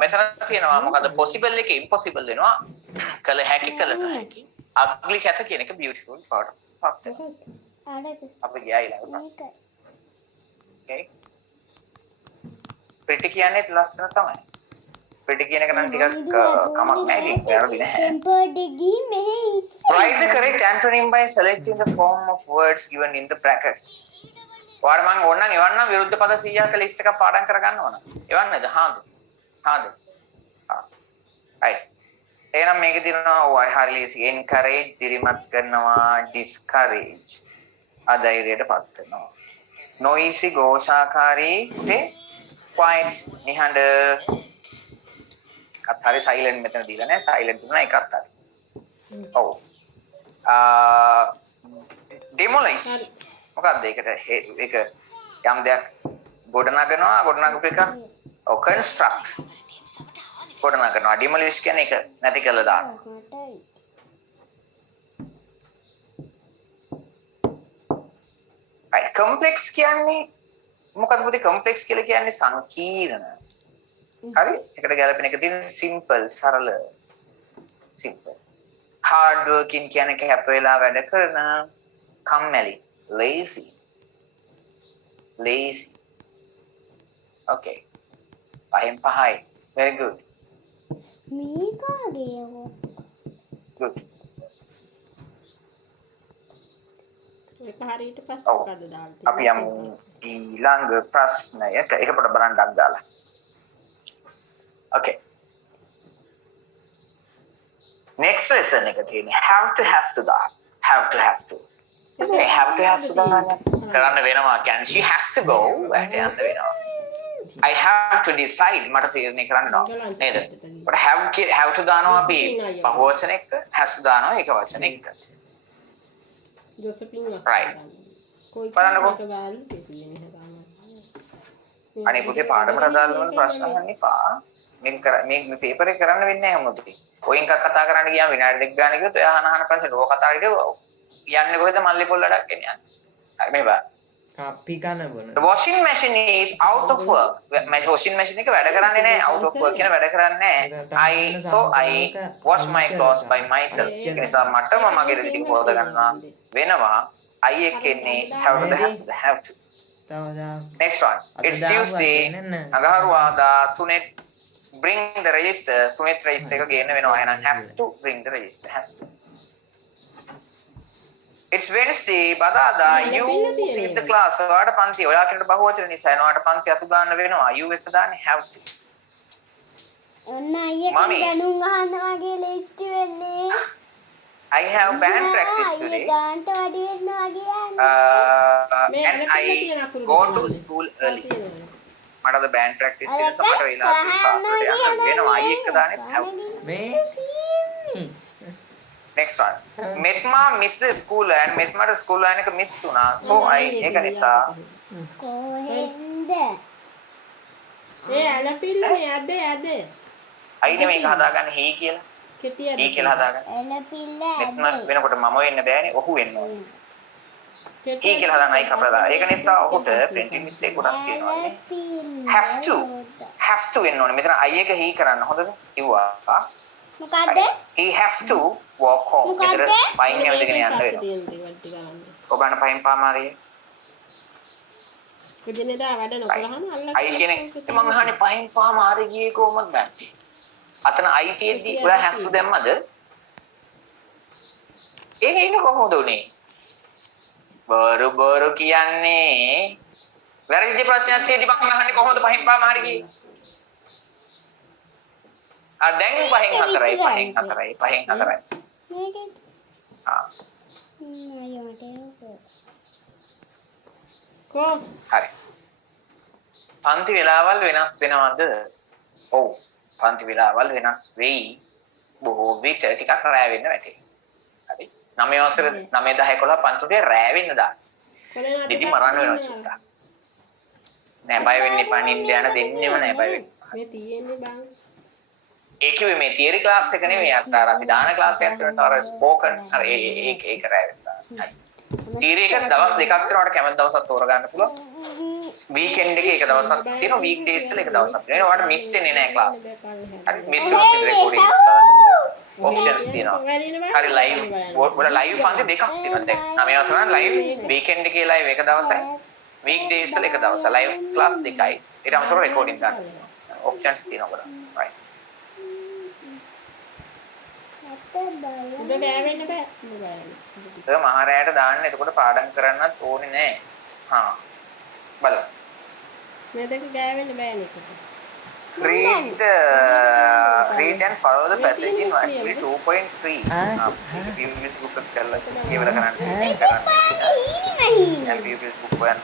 මෙතන තියෙනවා මොකද possible එක impossible වෙනවා. කළ හැකි කළ නොහැකි. ugly කැත කියන එක beautiful පාට. පත් වෙනවා. අරක අපි ගියා ඊළඟට. මේක Okay. pretty කියන්නේ ලස්සන තමයි. pretty කියන එක නම් ටිකක් කමක් නැහැ ඉතින් වැරදි නැහැ. ටෙම්පර්ඩ් ගිහි මෙහෙ ඉස්ස Write the correct antonym by selecting the form of words given in the brackets. ඔයාලා මම ඕනනම් එවන්නම් විරුද්ධ පද 100ක ලිස්ට් එකක් පාඩම් කරගන්න ඕන. එවන්නද? හාද? right. එහෙනම් මේකේ තියෙනවා ඔය හරිය ලේසි. encourage දිරිමත් කරනවා, discourage අධෛර්යයටපත් කරනවා. noisy ഘോഷාකාරී okay quiet නිහඬ අත්හරි silent මෙතන දීලා නැහැ. silent තුන එකක් හරි. ඔව්. demolish මොකක්ද ඒකට ඒක යම් දෙයක් ගොඩනගපු එක ඔව් construct ගොඩනගනවා demolish කියන්නේ ඒක නැති කරලා දානවා මටයි right complex කියන්නේ මොකක්ද පුතේ complex කියලා කියන්නේ සංකීර්ණ හරි ඒකට ගැලපෙන එක තියෙන simple සරල simple hard working කියන්නේ කැප වෙලා වැඩ කරන කම්මැලි lazy okay පහෙන් පහයි very good මේකාගේ good ඒක හරියට පස්සේ ඔව්. මොකද දාලා අපි යමු ඊළඟ ප්‍රශ්නයට ඒක පොඩ බලන්නක් දාලා okay next lesson එක තියෙන්නේ have to has to okay have to has to කරන්න වෙනවා කියන්නේ she has to go වැඩ යන්න වෙනවා I have to decide මට තීරණය කරන්න ඕන නේද but have to දානවා අපි බහුවචන එක්ක has to දානවා ඒක වචන එක්ක ජොසපින් Right. කොයි බලන්නකෝ. කාට බැලු දෙන්නේ නැහැ අනේ පුතේ පාඩමට අදාළ වෙන ප්‍රශ්න අහන්න එපා මේ පේපර් එක කරන්න වෙන්නේ නැහැ මොකද ඔයින් එකක් කතා කරන්න ගියාම විනාඩි දෙක ගන්න කිව්වොත් ඔයා අහන ප්‍රශ්න ඕක කතා කරලා යන්නේ කොහෙද මල්ලි පොල් වැඩක් එන්නේ හරි මේ බලන්න කප්පි කන බොන the washing machine is out of work my washing machine එක වැඩ කරන්නේ නැහැ out of work කියන වැඩ කරන්නේ නැහැ I wash my clothes by myself ඒ නිසා මටම මගේ දේ ටික හොද ගන්නවා වෙනවා I එක එන්නේ have to next one it's Tuesday අඟහරුවාදා සුනෙත් bring the register සුනෙත් register එක ගේන්න වෙනවා එහෙනම් has to bring the register has to it's Wednesday බදාදා you sit the class ඔයාට පන්ති ඔයා කෙනෙක් බහුවචන නිසා ඔයාට පන්ති අතු ගන්න වෙනවා you එක දාන්නේ have to ඔන්න අයියා Mummy. දැනුම් අහන්න වගේ ලේස්ති වෙන්නේ I have band practice today ගාන්ට වැඩි වෙනවා කියන්නේ and I go to school early මට අද band practice තියෙන නිසා මට වෙලා class වලට යන්න වෙනවා I එක දාන්නේ have to මේ next one Metma missed the school and Metma school line එක miss වුණා so I ඒක නිසා කොහෙන්ද ඒ ඇලපිල්ල යද I නෙමෙයි හදාගන්නේ he කියලා කෙටි he කියලා හදාගන්න එලපිල්ල Metma වෙනකොට මම වෙන්න බෑනේ ඔහු වෙන්න ඕනේ he කියලා හදාගන්න I කපලා ඒක නිසා ඔහුට printing mistake ගොඩක් තියෙනවා නේ has to වෙන්න ඕනේ මෙතන I එක he කරන්න හොඳද කිව්වා මොකද්ද he has to walk home මොකද්ද? මෙතන පයින් ඇවිදගෙන යන්න වෙනවා තියෙන දේවල් ටික ගන්න ඔබන්න පයින් පාමාරියේ එදිනෙදා වැඩ නොකරහම අල්ලලා අයි කියන්නේ මං අහන්නේ පහෙන් පහම හරි ගියේ කොහොමද දැන්නේ? අතන අයි තියෙද්දි ඔයා හැස්සු දැම්මද? ඒක ඉන්නේ කොහොමද උනේ? බරු කියන්නේ වැරදි ප්‍රශ්නයක් තියෙදි මම අහන්නේ කොහොමද පහෙන් පාම හරි ගියේ? දැන් පහෙන් 4යි පහෙන් 4යි පහෙන් 4යි. මේකේ ආ කෝ හරි. පන්ති වේලාවල් වෙනස් වෙනවද? ඔව්. පන්ති වේලාවල් වෙනස් වෙයි. බොහෝ විට ටිකක් රැ වෙන්න වැටේ. හරි. 9 වසර 9 10 11 පන්තියේ රැ වෙන්න දාන්න. දෙදි මරන්න වෙනවා චිත්තා. නෑ බය වෙන්න එපා නින්ද යන දෙන්නෙම නෑ බය වෙන්න. මේ තියෙන්නේ බං. ඒ කිව්වේ මේ තියරි ක්ලාස් එක නෙමෙයි අර අපි දාන ක්ලාස් එකක් කරනට අර ස්පෝකන් අර ඒක රැ වෙන්න. තියරි එක දවස් දෙකක් කරනවට කැමති දවසක් තෝරගන්න පුළුවන්. වීකෙන්ඩ් එකේ එක දවසක් තියෙනවා වීක් ડેස් වල එක දවසක් තියෙනවා. ඔයාලට මිස් වෙන්නේ නෑ ක්ලාස්. හරි මිස් වුණොත් රෙකෝඩින් කරන්න පුළුවන්. ඔප්ෂන්ස් තියෙනවා. හරි ලයිව් වල ලයිව් පන්ති දෙකක් තියෙනවා දැන්. 9 වසර නම් ලයිව් වීකෙන්ඩ් එකේ ලයිව් එක දවසයි. වීක් ડેස් වල එක දවසයි. ලයිව් ක්ලාස් දෙකයි. ඊට අමතරව රෙකෝඩින් ගන්න. ඔප්ෂන්ස් තියෙනවා ගොඩක්. right. උඩ ගෑවෙන්න බෑ. ඒක මහරෑට දාන්න එතකොට පාඩම් කරන්නත් ඕනේ නෑ. හා. බලන්න. මේ දෙක ගෑවෙන්න බෑනේ ඒක. Read and follow the passage in activity 2.3. previous book එක කරලා කියවලා කරන්න. and previous book one.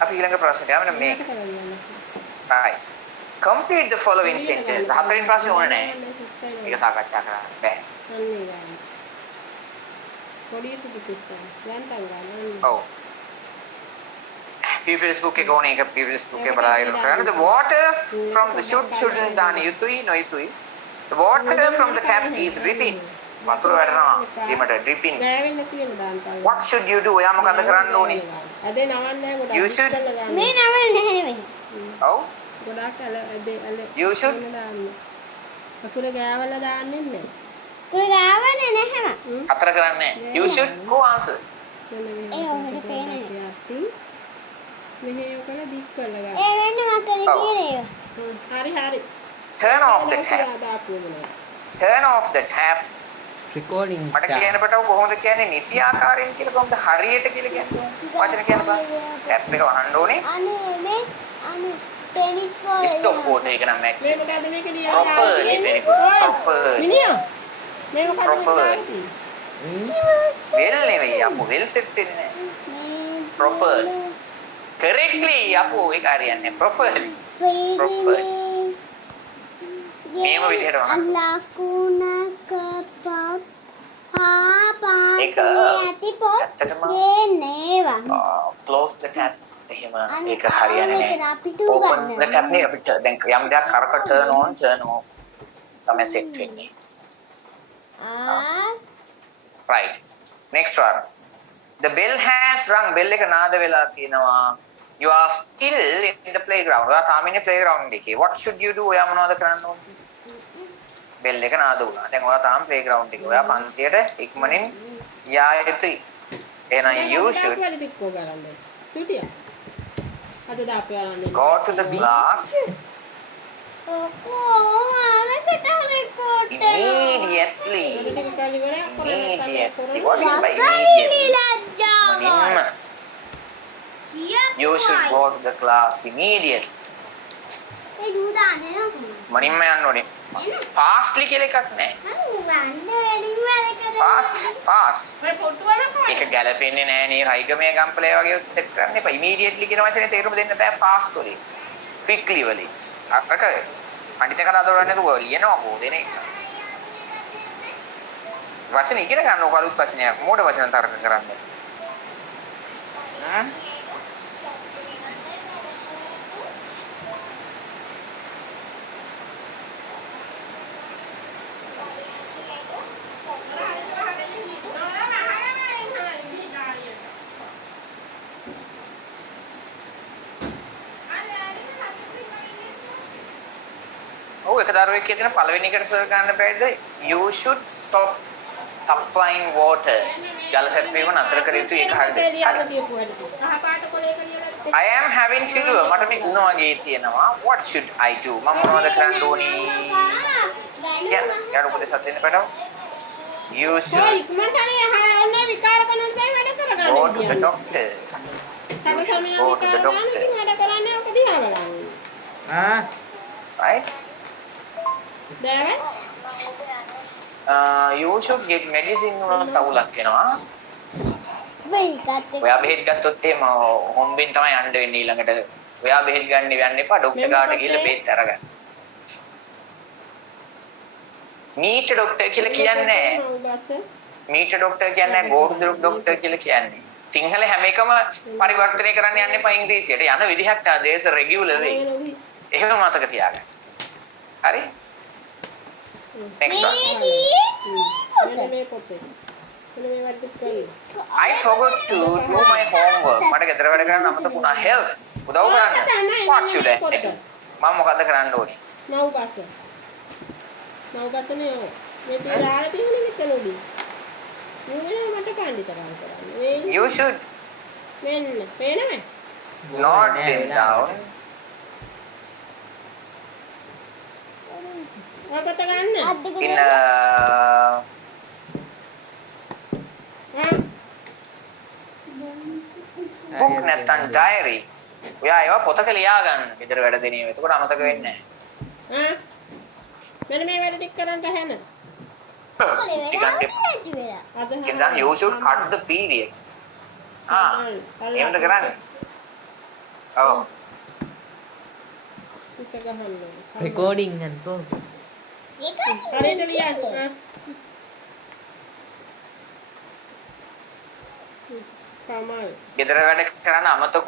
අපි ඊළඟ ප්‍රශ්නයට යමු මේක. right. Complete the following sentence. හතරින් ප්‍රශ්නේ ඕනේ නෑ. මේක සාකච්ඡා කරන්න බෑ. අන්නේ ගන්න. පොඩි පිටිස්සන්. යන්තම් ගන්න. ඔව්. previous book එක ඕනේ ඒක previous book එක බලලා කරන්න. The water from the shouldn't දාන යුතුයි නොයුතුයි. The water from the tap is dripping. වතුර වැටෙනවා. බීමට dripping. ගෑවෙන්න තියෙන දාන්න පාන. What should you do? ඔයා මොකද කරන්න ඕනේ? අද නවන්නේ ගොඩක්. You should. මේ නවල් නැහැ මේ. ඔව්. ගොඩක් අල You should. දාන්න. අකුර ගෑවලා දාන්නේ නැහැ. කුල ගාවනේ නැහැම. හතර කරන්නේ. You should go answers. ඒ ඔහෙට පේන්නේ. මෙහෙම කරලා දික් කරලා ගන්න. ඒ වෙන්න මම කරේ කියන්නේ. හරි හරි. Turn off the tap. Turn off the tap. recording මට කියන්න බටව කොහොමද කියන්නේ නිසි ආකාරයෙන් කියලා කොහොමද හරියට කියලා කියන්නේ? වචන කියන්න බෑ. ටැප් එක වහන්න ඕනේ. අනේ මේ අනේ ටෙනිස් බෝල්. ස්ටොප් කෝඩ් එක නම් මැච්. මේ මොකද මේක ලියන්නේ? Properly, very good. Properly. මිනිහා. මේ මොකද Properly. වෙල් නෙවෙයි අපෝ වෙල් සෙට් වෙන්නේ නැහැ. Properly. Correctly අපෝ ඒක හරියන්නේ properly. Properly. මේම විදිහට වහන්න. ලකුණක පොත් පාපාසේ ඒක ඇති පොත් ඇත්තටම නේවා. close the tap. එහෙම ඒක හරියන්නේ නැහැ. අපිට open the tap නේ අපිට දැන් යම් දෙයක් කරක turn on turn off තමයි set වෙන්නේ. right. Next one. The bell has rung. bell එක නාද වෙලා තියෙනවා. You are still in the playground. ඔයා තාම ඉන්නේ playground එකේ. What should you do? ඔයා මොනවද කරන්න ඕනේ? bell එක නාද වුණා. දැන් ඔයා තාම playground එකේ. ඔයා පන්තියට ඉක්මනින් යා යුතුයි. එහෙනම් you should go to the class immediately. Immediately. What is by immediately? You should go to the class immediately. මනින්ම යන්න ඕනේ. Fastly කියලා එකක් නැහැ. Fast. ඒක ගැලපෙන්නේ නැහැ නේ රයිගමේ ගම්පලේ වගේ සෙට් කරන්න එපා. Immediately කියන වචනේ තේරුම දෙන්න බෑ fast වලින්. Quickly වලින්. අරක පඬිත කතා දොරන්නේ නැතුව ලියනවා පොදේනේ. වචන ඉගෙන ගන්න ඕක අලුත් වචනයක්. මෝඩ වචන තරක කරන්නේ. ඔව් එක දරුවෙක් කියන පළවෙනි එකට සර් ගන්න බෑද? You should stop supplying water. ජල සැපයීම නතර කර යුතුයි ඒක හරියද? I am having fever. මට මේ උණ වගේ තියෙනවා. What should I do? මම මොනවද කරන්න ඕනේ? යාර උපදෙස් දෙන්න බඩව. You should go to the doctor. කඩ You should සමයන් go to the කාලා දාන doctor. ඉතින් වැඩ කරන්නේ ඔක දිහා බලන්න. ආ Right? දැන් You should get medicine වලට අවුලක් වෙනවා. වෙයිකත් එක්ක ඔයා බෙහෙත් ගත්තොත් එහෙම හොම්බෙන් තමයි යන්න වෙන්නේ ඊළඟට. ඔයා බෙහෙත් ගන්න යන්න එපා. ડોක්ටර් ගාවට ගිහලා බෙහෙත් අරගන්න. මීට ડોක්ටර් කියලා කියන්නේ නැහැ. උබස්ස මීට ડોක්ටර් කියන්නේ ගෝර්දු ડોක්ටර් කියලා කියන්නේ. සිංහල හැම එකම පරිවර්තනය කරන්න යන්න එපා ඉංග්‍රීසියට. යන විදිහක් තා දේශ රෙගියුලර් වෙයි. එහෙම මතක තියාගන්න. හරි? Next one. මෙන්න මේ පොතේ. මෙන්න මේ වට්ටි කරන්න. I forgot to do my homework. මට ගෙදර වැඩ කරන්න අමතක වුණා. Help. උදව් කරන්න. What should I do? මම මොකද කරන්න ඕනේ? මව් බස. මව් බසනේ ඔය. මේ තිරාලා තියෙන්නේ මෙතන උඩින්. නුනේ මට පඬිතරම් කරන්න. මේ You should මෙන්න පේනවද? note them down. ඔකට ගන්න. අත් දෙක In book නැත්නම් diary. ඔයා ඒවා පොතක ලියා ගන්න. ගෙදර වැඩ දෙන ඒවා. එතකොට අමතක වෙන්නේ මෙන්න මේ වැඩ ටික කරන්න හැන. කොලේ නැහැ. වෙලා නැති වෙලා. අද then you should cut the period. එහෙමද කරන්නේ? ඔව්. ටික ගහන්න. recording and progress. ඒක හරියට ලියන්න. කමල්. ගෙදර වැඩ කරන්න අමතක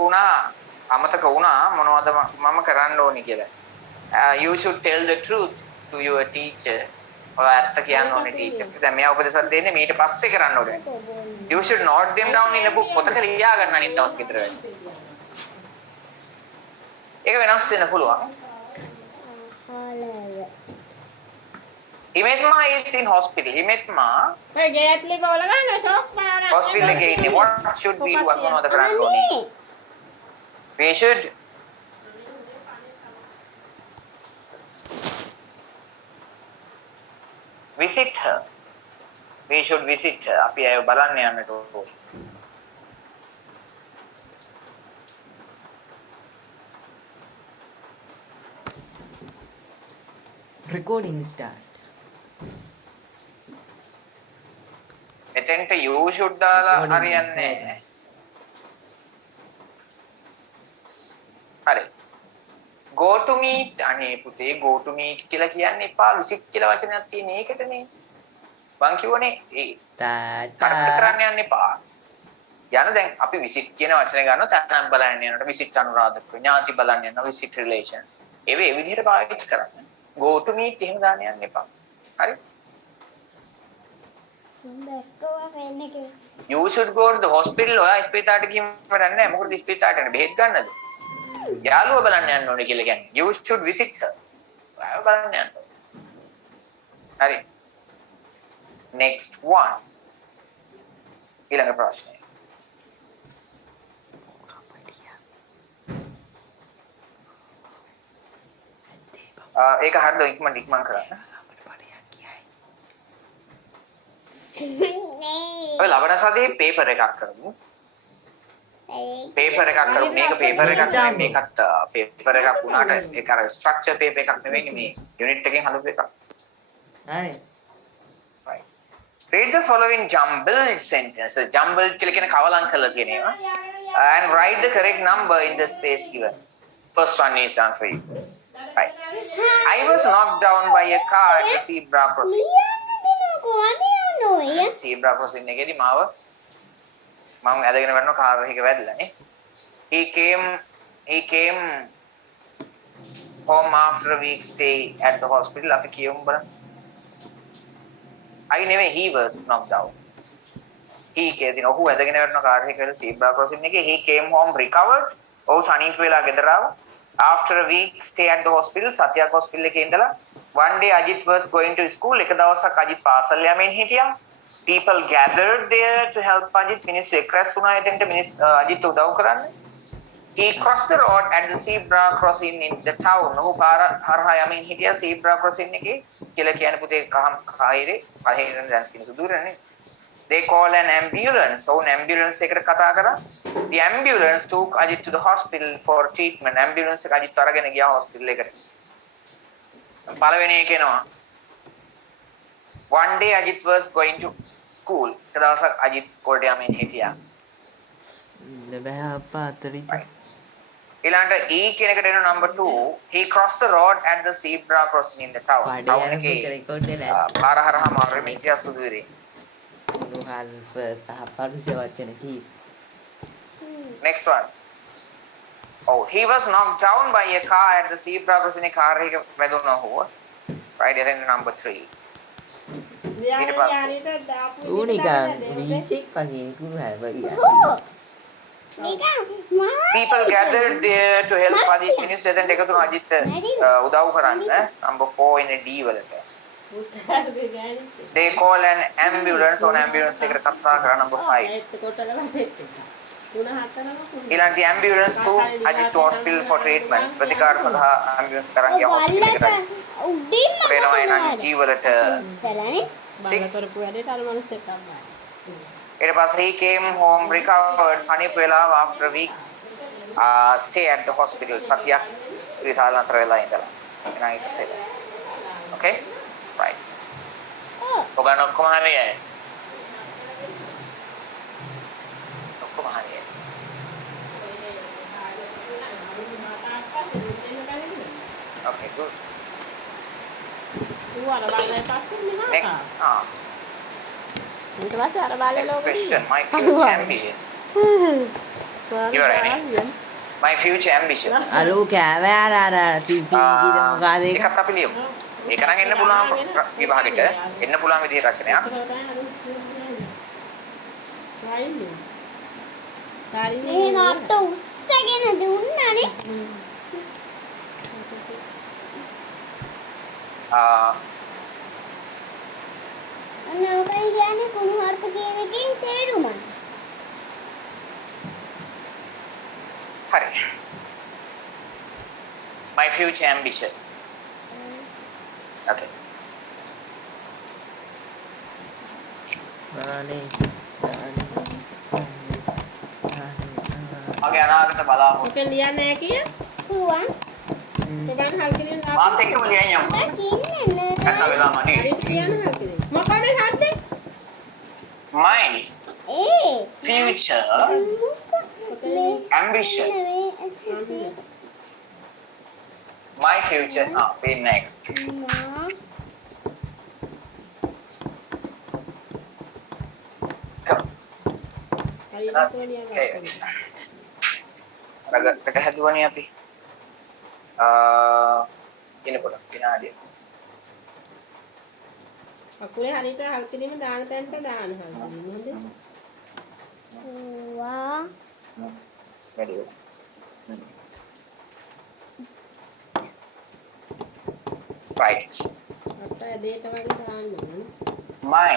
වුණා මොනවද මම කරන්න ඕනි කියලා. You should tell the truth to your teacher. ඔය ඇත්ත කියන්න ඕනේ ටීචර්. දැන් මෙයා උපදෙසක් දෙන්නේ මීට පස්සේ කරන්න ඕනේ. You should note them down in a book. පොතක ලියා ගන්න අනිත් දවස් ගෙදර වැඩ. ඒක වෙනස් වෙන්න පුළුවන්. හිමෙත්මා is in hospital. හිමෙත්මා ඒ ගෑත්ලි බෝල ගන්න ෂොක් පාන. hospital එකේ ඉන්නේ. What should we do? අපි මොනවද කරන්න ඕනේ? We should visit her. We should visit her. අපි අය බලන්න යන්නට ඕනේ. recording start. එතෙන්ට you should දාලා හරියන්නේ නැහැ. හරි. go to meet අනේ පුතේ go to meet කියලා කියන්න එපා. visit කියලා වචනයක් තියෙන ඒකටනේ. මං කියවනේ ඒ තාතා තරක කරන්න යන්න එපා. යන දැන් අපි visit කියන වචනේ ගන්නවා තැනක් බලන්න යනකොට visit අනුරාධපුර ඥාති බලන්න යනවා visit relations. ඒ විදිහට පාවිච්චි කරන්න. go to meet එහෙම දාන්න යන්න එපා. හරි? You should go to the hospital. ඔයා ඉස්පිරිතාලෙට ගිහින් වැඩක් නැහැ. මොකද ඉස්පිරිතාලෙට යන්නේ බෙහෙත් ගන්නද? යාළුවා බලන්න යන්න ඕනේ කියලා කියන්නේ. You should visit her. ඔයා බලන්න යන්න ඕනේ. හරි. Next one. ඊළඟ ප්‍රශ්නය. ඒක හරිද ඉක්මන් කරන්න. ඔය ලබන සතියේ පේපර් එකක් කරමු. පේපර් එකක් කරමු. මේක පේපර් එකක් නෙමෙයි මේකත් පේපර් එකක් වුණාට ඒක අර ස්ට්‍රක්චර් පේපර් එකක් නෙවෙයි මේ යුනිට් එකෙන් හදපු එකක්. හරි Right. Read the following jumbled sentences. Jumbled කියලා කියන කවලම් කරලා තියෙන ඒවා. And write the correct number in the space given. First one is done for you. Right. I was knocked down by a car at the zebra crossing. Zebra crossing එකේදී මම ඇදගෙන යන car එකක වැදලානේ. He came home after a week stay at the hospital. අපි කියමු බලන්න. I නෙමෙයි he was knocked down. He කියදින ඔහු ඇදගෙන යන කාර් එකක zebra crossing එකේ he came home recovered. ඔහු සනීප වෙලා ගෙදර ආවා. After a week stay at the hospital, සතියක් hospital එකේ ඉඳලා one day Ajit was going to school. එක දවසක් අජිත් පාසල් යමින් හිටියා. People gathered there to help Ajit. මිනිස්සු එක්රැස් වුණා එතෙන්ට අජිත් උදව් කරන්න. He crossed the road at the zebra crossing in the town. ඔහු පාර හරහා යමින් හිටියා zebra crossing එකේ. කියලා කියන්නේ පුතේ කහම් කායිරේ පහේන දැන් සිනසු දුරනේ. they call an ambulance. So ambulance එකට කතා කරා. The ambulance took Ajit to the hospital for treatment. Ambulance එක අජිත් අරගෙන ගියා hospital එකට. පළවෙනි එක එනවා. One day Ajit was going to school. එක දවසක් අජිත් ස්කෝලට යමින් හිටියා. බෑ අප්පා අතරින්. ඊළඟට E කෙනෙකුට එන number 2. He crossed the road at the zebra crossing in the town. town එකේ රෙකෝඩ් වෙලා පාර හරහා මාරු මිනිහා සුදු ඉරේ. නුහල් සහ පරුෂ වචන කී. Next one. Oh, he was knocked down by a car at the zebra crossing. A car එක වැදුණා හොව. Right, then number 3. ඊට පස්සේ ඌනිකා බීචෙක් වගේ කුරු හැබරියා. people gathered there to help Ajit. මිනිස්සු එතනට එකතු වුණා අජිත් උදව් කරන්න. Number 4 in a D වලට. They call an ambulance. on ambulance එකට කතා කරා. Number 5. ඊළඟට ambulance took Ajit to hospital for treatment. ප්‍රතිකාර සඳහා ambulance කරන් ගියා hospital එකට. වෙනවා එනම් G වලට 6. ඊට පස්සේ he came home recovered සනීප වෙලා after a week stay at the hospital. සතියක් විතර නතර වෙලා ඉඳලා. එහෙනම් ඒක සෙල. Okay? Right. ඔගන ඔක්කොම හරියයි. ඔක්කොම හරියයි. Okay, good. Next. Next question. My future ambition. You are ready? My future ambition. අර ඌ කෑවේ අර ටිපි කීද මොකද ඒක? ඒකත් අපි ලියමු. ඒක නම් එන්න පුළුවන් විභාගෙට. එන්න පුළුවන් විදිහේ රචනයක්. මේ කට උස්සගෙන දුන්නානේ. නෝකයි කියන්නේ කුණු හර්ප කියන එකෙන් තේරුමයි. හරි. My future ambition. Okay. මගේ අනාගත බලාපොරොත්තු. ඔක ලියන්නේ නැහැ කිය? පුළුවන්. ඔබන් හල් කිරින් මාත් එක්කම ලියන්න යමු. කින්නේ නැත්නම් වෙලා මගේ. හරියට ලියන්න හල් කිරින්. මොකද මේ සද්දේ? My A future ambition. My future වෙන්නේ නැහැ. හරියට ලියන්න. රගකට හැදුවනේ අපි. එනකොට විනාඩිය. අකුරේ හරියට හල් කිරීම දාන තැනට දාන හල් කිරීම හොඳද? වා වැඩි. Right. අත්ත දෙයට වගේ දාන්න ඕනේ. My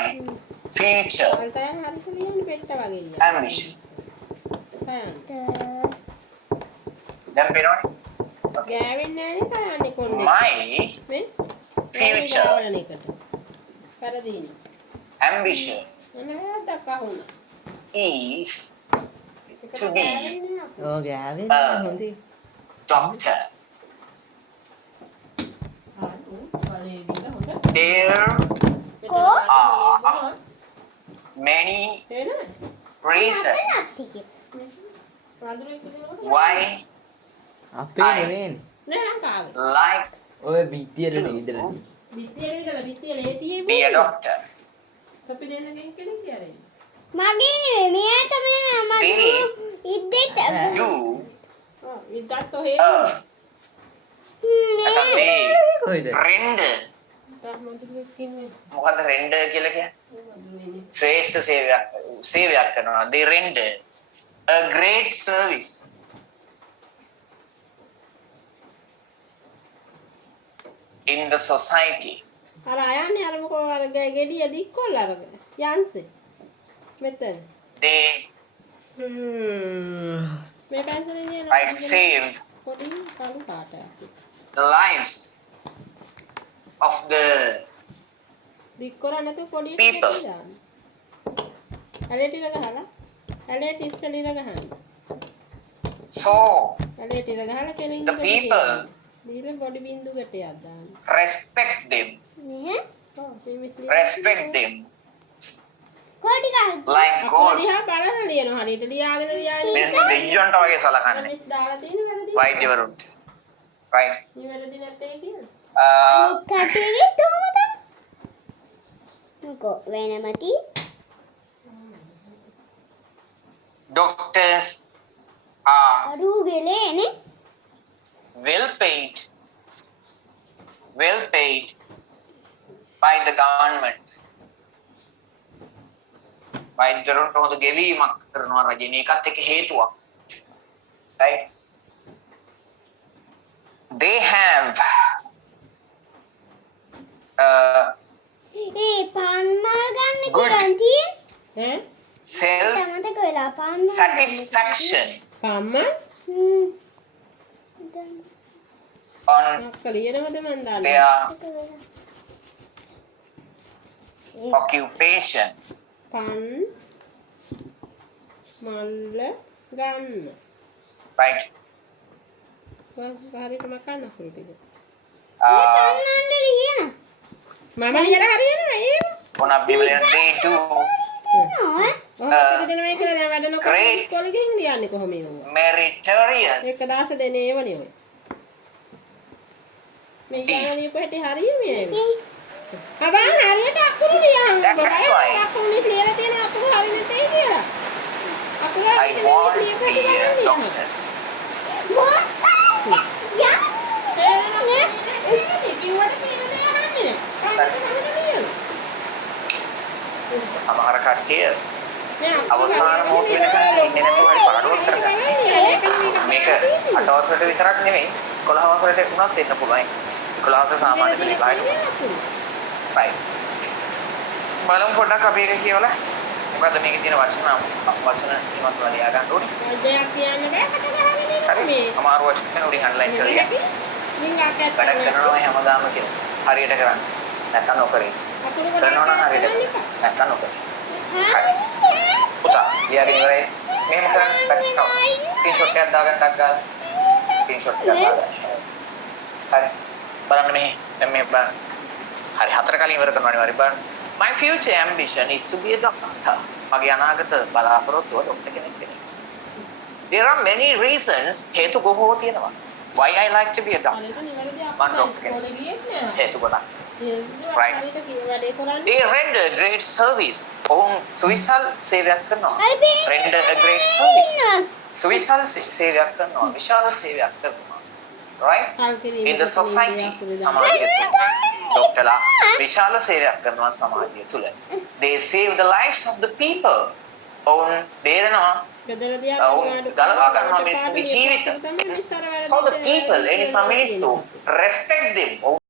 future අල්ටයන් හරියට ලියන්න පෙට්ට වගේ ලියන්න. ambition. තයන්. දැන් පේනවනේ. ගෑවෙන්නේ නැහැ නේ තයන්නේ කොණ්ඩේ. My මේ future ගෑවෙන එකට. පරදීන. ambition නේද කහුණා. is to be ඕ ගෑවේ හොඳයි. doctor. There are many reasons why අපේ නෙවෙයි. නෑ ලංකාවේ. like ඔය බිත්තියට ඉදලා. විද්‍යාවේ ඉඳලා විද්‍යාවේ ලේතියේ be a doctor. අපි දෙන්නගෙන් කෙනෙක් කියන්නේ. මගේ නෙවෙයි මෙයා තමයි මගේ ඉද්දෙට Do විද්‍යාත් ඔහේ නැත්නම් they කොයිද? render. රහමතුල්ලා කියන්නේ. මොකද්ද render කියලා කියන්නේ? ශ්‍රේෂ්ඨ සේවයක් කරනවා. They render a great service in the society. අර අයන්නේ අර මොකෝ අර ගෙඩිය දික්කොල්ල අර යන්සේ. මෙතන. They මේ පැන්සලේ නේ like saved පොඩි කළු පාටයක්. the lives of the දික් කරන්නේ නැතුව පොඩි People. දාන්න. ඇලේට ඉර ගහලා. ඇලේට ඉස්සෙල් ඉර ගහන්න. So ඇලේට ඉර ගහලා කෙලින් the people දීලා බොඩි බින්දු ගැටයක් දාන්න. respect them. නේ ඔව් මේ මිස්ලි. Respect them කොටි ගහන්න like අකුරු gods. දිහා බලලා ලියනවා හරියට ලියාගෙන ලියාගෙන. මිනිස්සු දෙයියන්ට වගේ සලකන්නේ. මිස් දාලා තියෙන වැරදි. වෛද්‍යවරුන්ට. Right. මේ වැරදි නැත්තේ කියලා. කටේ තෝම තමයි මොකෝ වෙනමති Doctors are අරු ගෙලේනේ well paid by the government. වෛද්‍යවරුන්ට හොඳ ගෙවීමක් කරනවා රජයෙන්. ඒකත් එක හේතුවක්. Right? They have ඒ පාන්මල් ගන්න Good. කියලා තියෙන්නේ ඈ self මතක වෙලා පාන්මල් satisfaction කම්ම on මොකක් ලියනවද මන් දාන්නේ. their occupation. පන් මල්ල ගන්න. Right? හරියට මකන්න අකුරු ටික. පාන්මල් කියන මම ලියලා හරියනවා ඒක. on ability they do ඔහොම දෙනවා කියලා දැන් වැඩ නොකර great. ඉස්කෝලේ ගිහින් ලියන්නේ කොහොම ඒවා. meritorious එක දාස දෙන්නේ ඒවනේ ඔය. මේ යාන ලියපු හැටි හරියන්නේ මේ. අබා හරියට අකුරු ලියහන්. That's right. අකුරු ලියලා තියෙන අකුරු හරි නැtei කියලා. අකුරු I want to be a doctor. සමහර කට්ටිය අවසාන මොහොත වෙනකන් ඉන්නේ නැතුව හරි පාඩුවක් කරගන්නවා. මේක 8 වසරට විතරක් නෙවෙයි 11 වසරට වුණත් එන්න පුළුවන්. 11 වසර සාමාන්‍ය පෙළ විභාගෙට. right. බලමු පොඩ්ඩක් අපි එක කියවලා. මොකද මේකේ තියෙන වචන ඉමතුලා ලියා ගන්න ඕනේ. දෙයක් කියන්න බෑ කට ගහගෙන හරි. මේ. අමාරු වචන උඩින් අන්ලයින් කරලා. ලින්ගාකත් වැඩ කරනවා හැමදාම කියලා. හරියට කරන්න. නැත්නම් නොකරේ. අකුරු කරනවා නම් හරියට. නැත්නම් නොකරේ. පුතා, ලියාගෙන ඉවරයි. මෙහෙම කරන්න බැහැ. ස්ක්‍රීන්ෂොට් එකක් දාගන්න ටක් ගාලා. ස්ක්‍රීන්ෂොට් එකක් දාගන්න. හරි. බලන්න මෙහෙ. දැන් මෙහෙ බලන්න. හරි හතර කලින් ඉවර කරනවා අනිවාර්යයෙන් බලන්න. My future ambition is to be a doctor. මගේ අනාගත බලාපොරොත්තුව ડોක්ටර් කෙනෙක් වෙන්න. There are many reasons හේතු බොහෝ තියෙනවා. Why I like to be a doctor. මම ડોක්ටර් කෙනෙක්. හේතු ගොඩක්. Right. They render great service. ඔවුන් සුවිසල් සේවයක් කරනවා. Render a great service. සුවිසල් සේවයක් කරනවා. විශාල සේවයක් කරනවා. Right? In the society. සමාජය තුළ. ડોක්ටර්ලා විශාල සේවයක් කරනවා සමාජය තුළ. They save the lives of the people. ඔවුන් බේරනවා ගලවා ගන්නවා මිනිස්සුගේ ජීවිත. So the people, ඒ නිසා මිනිස්සු respect them.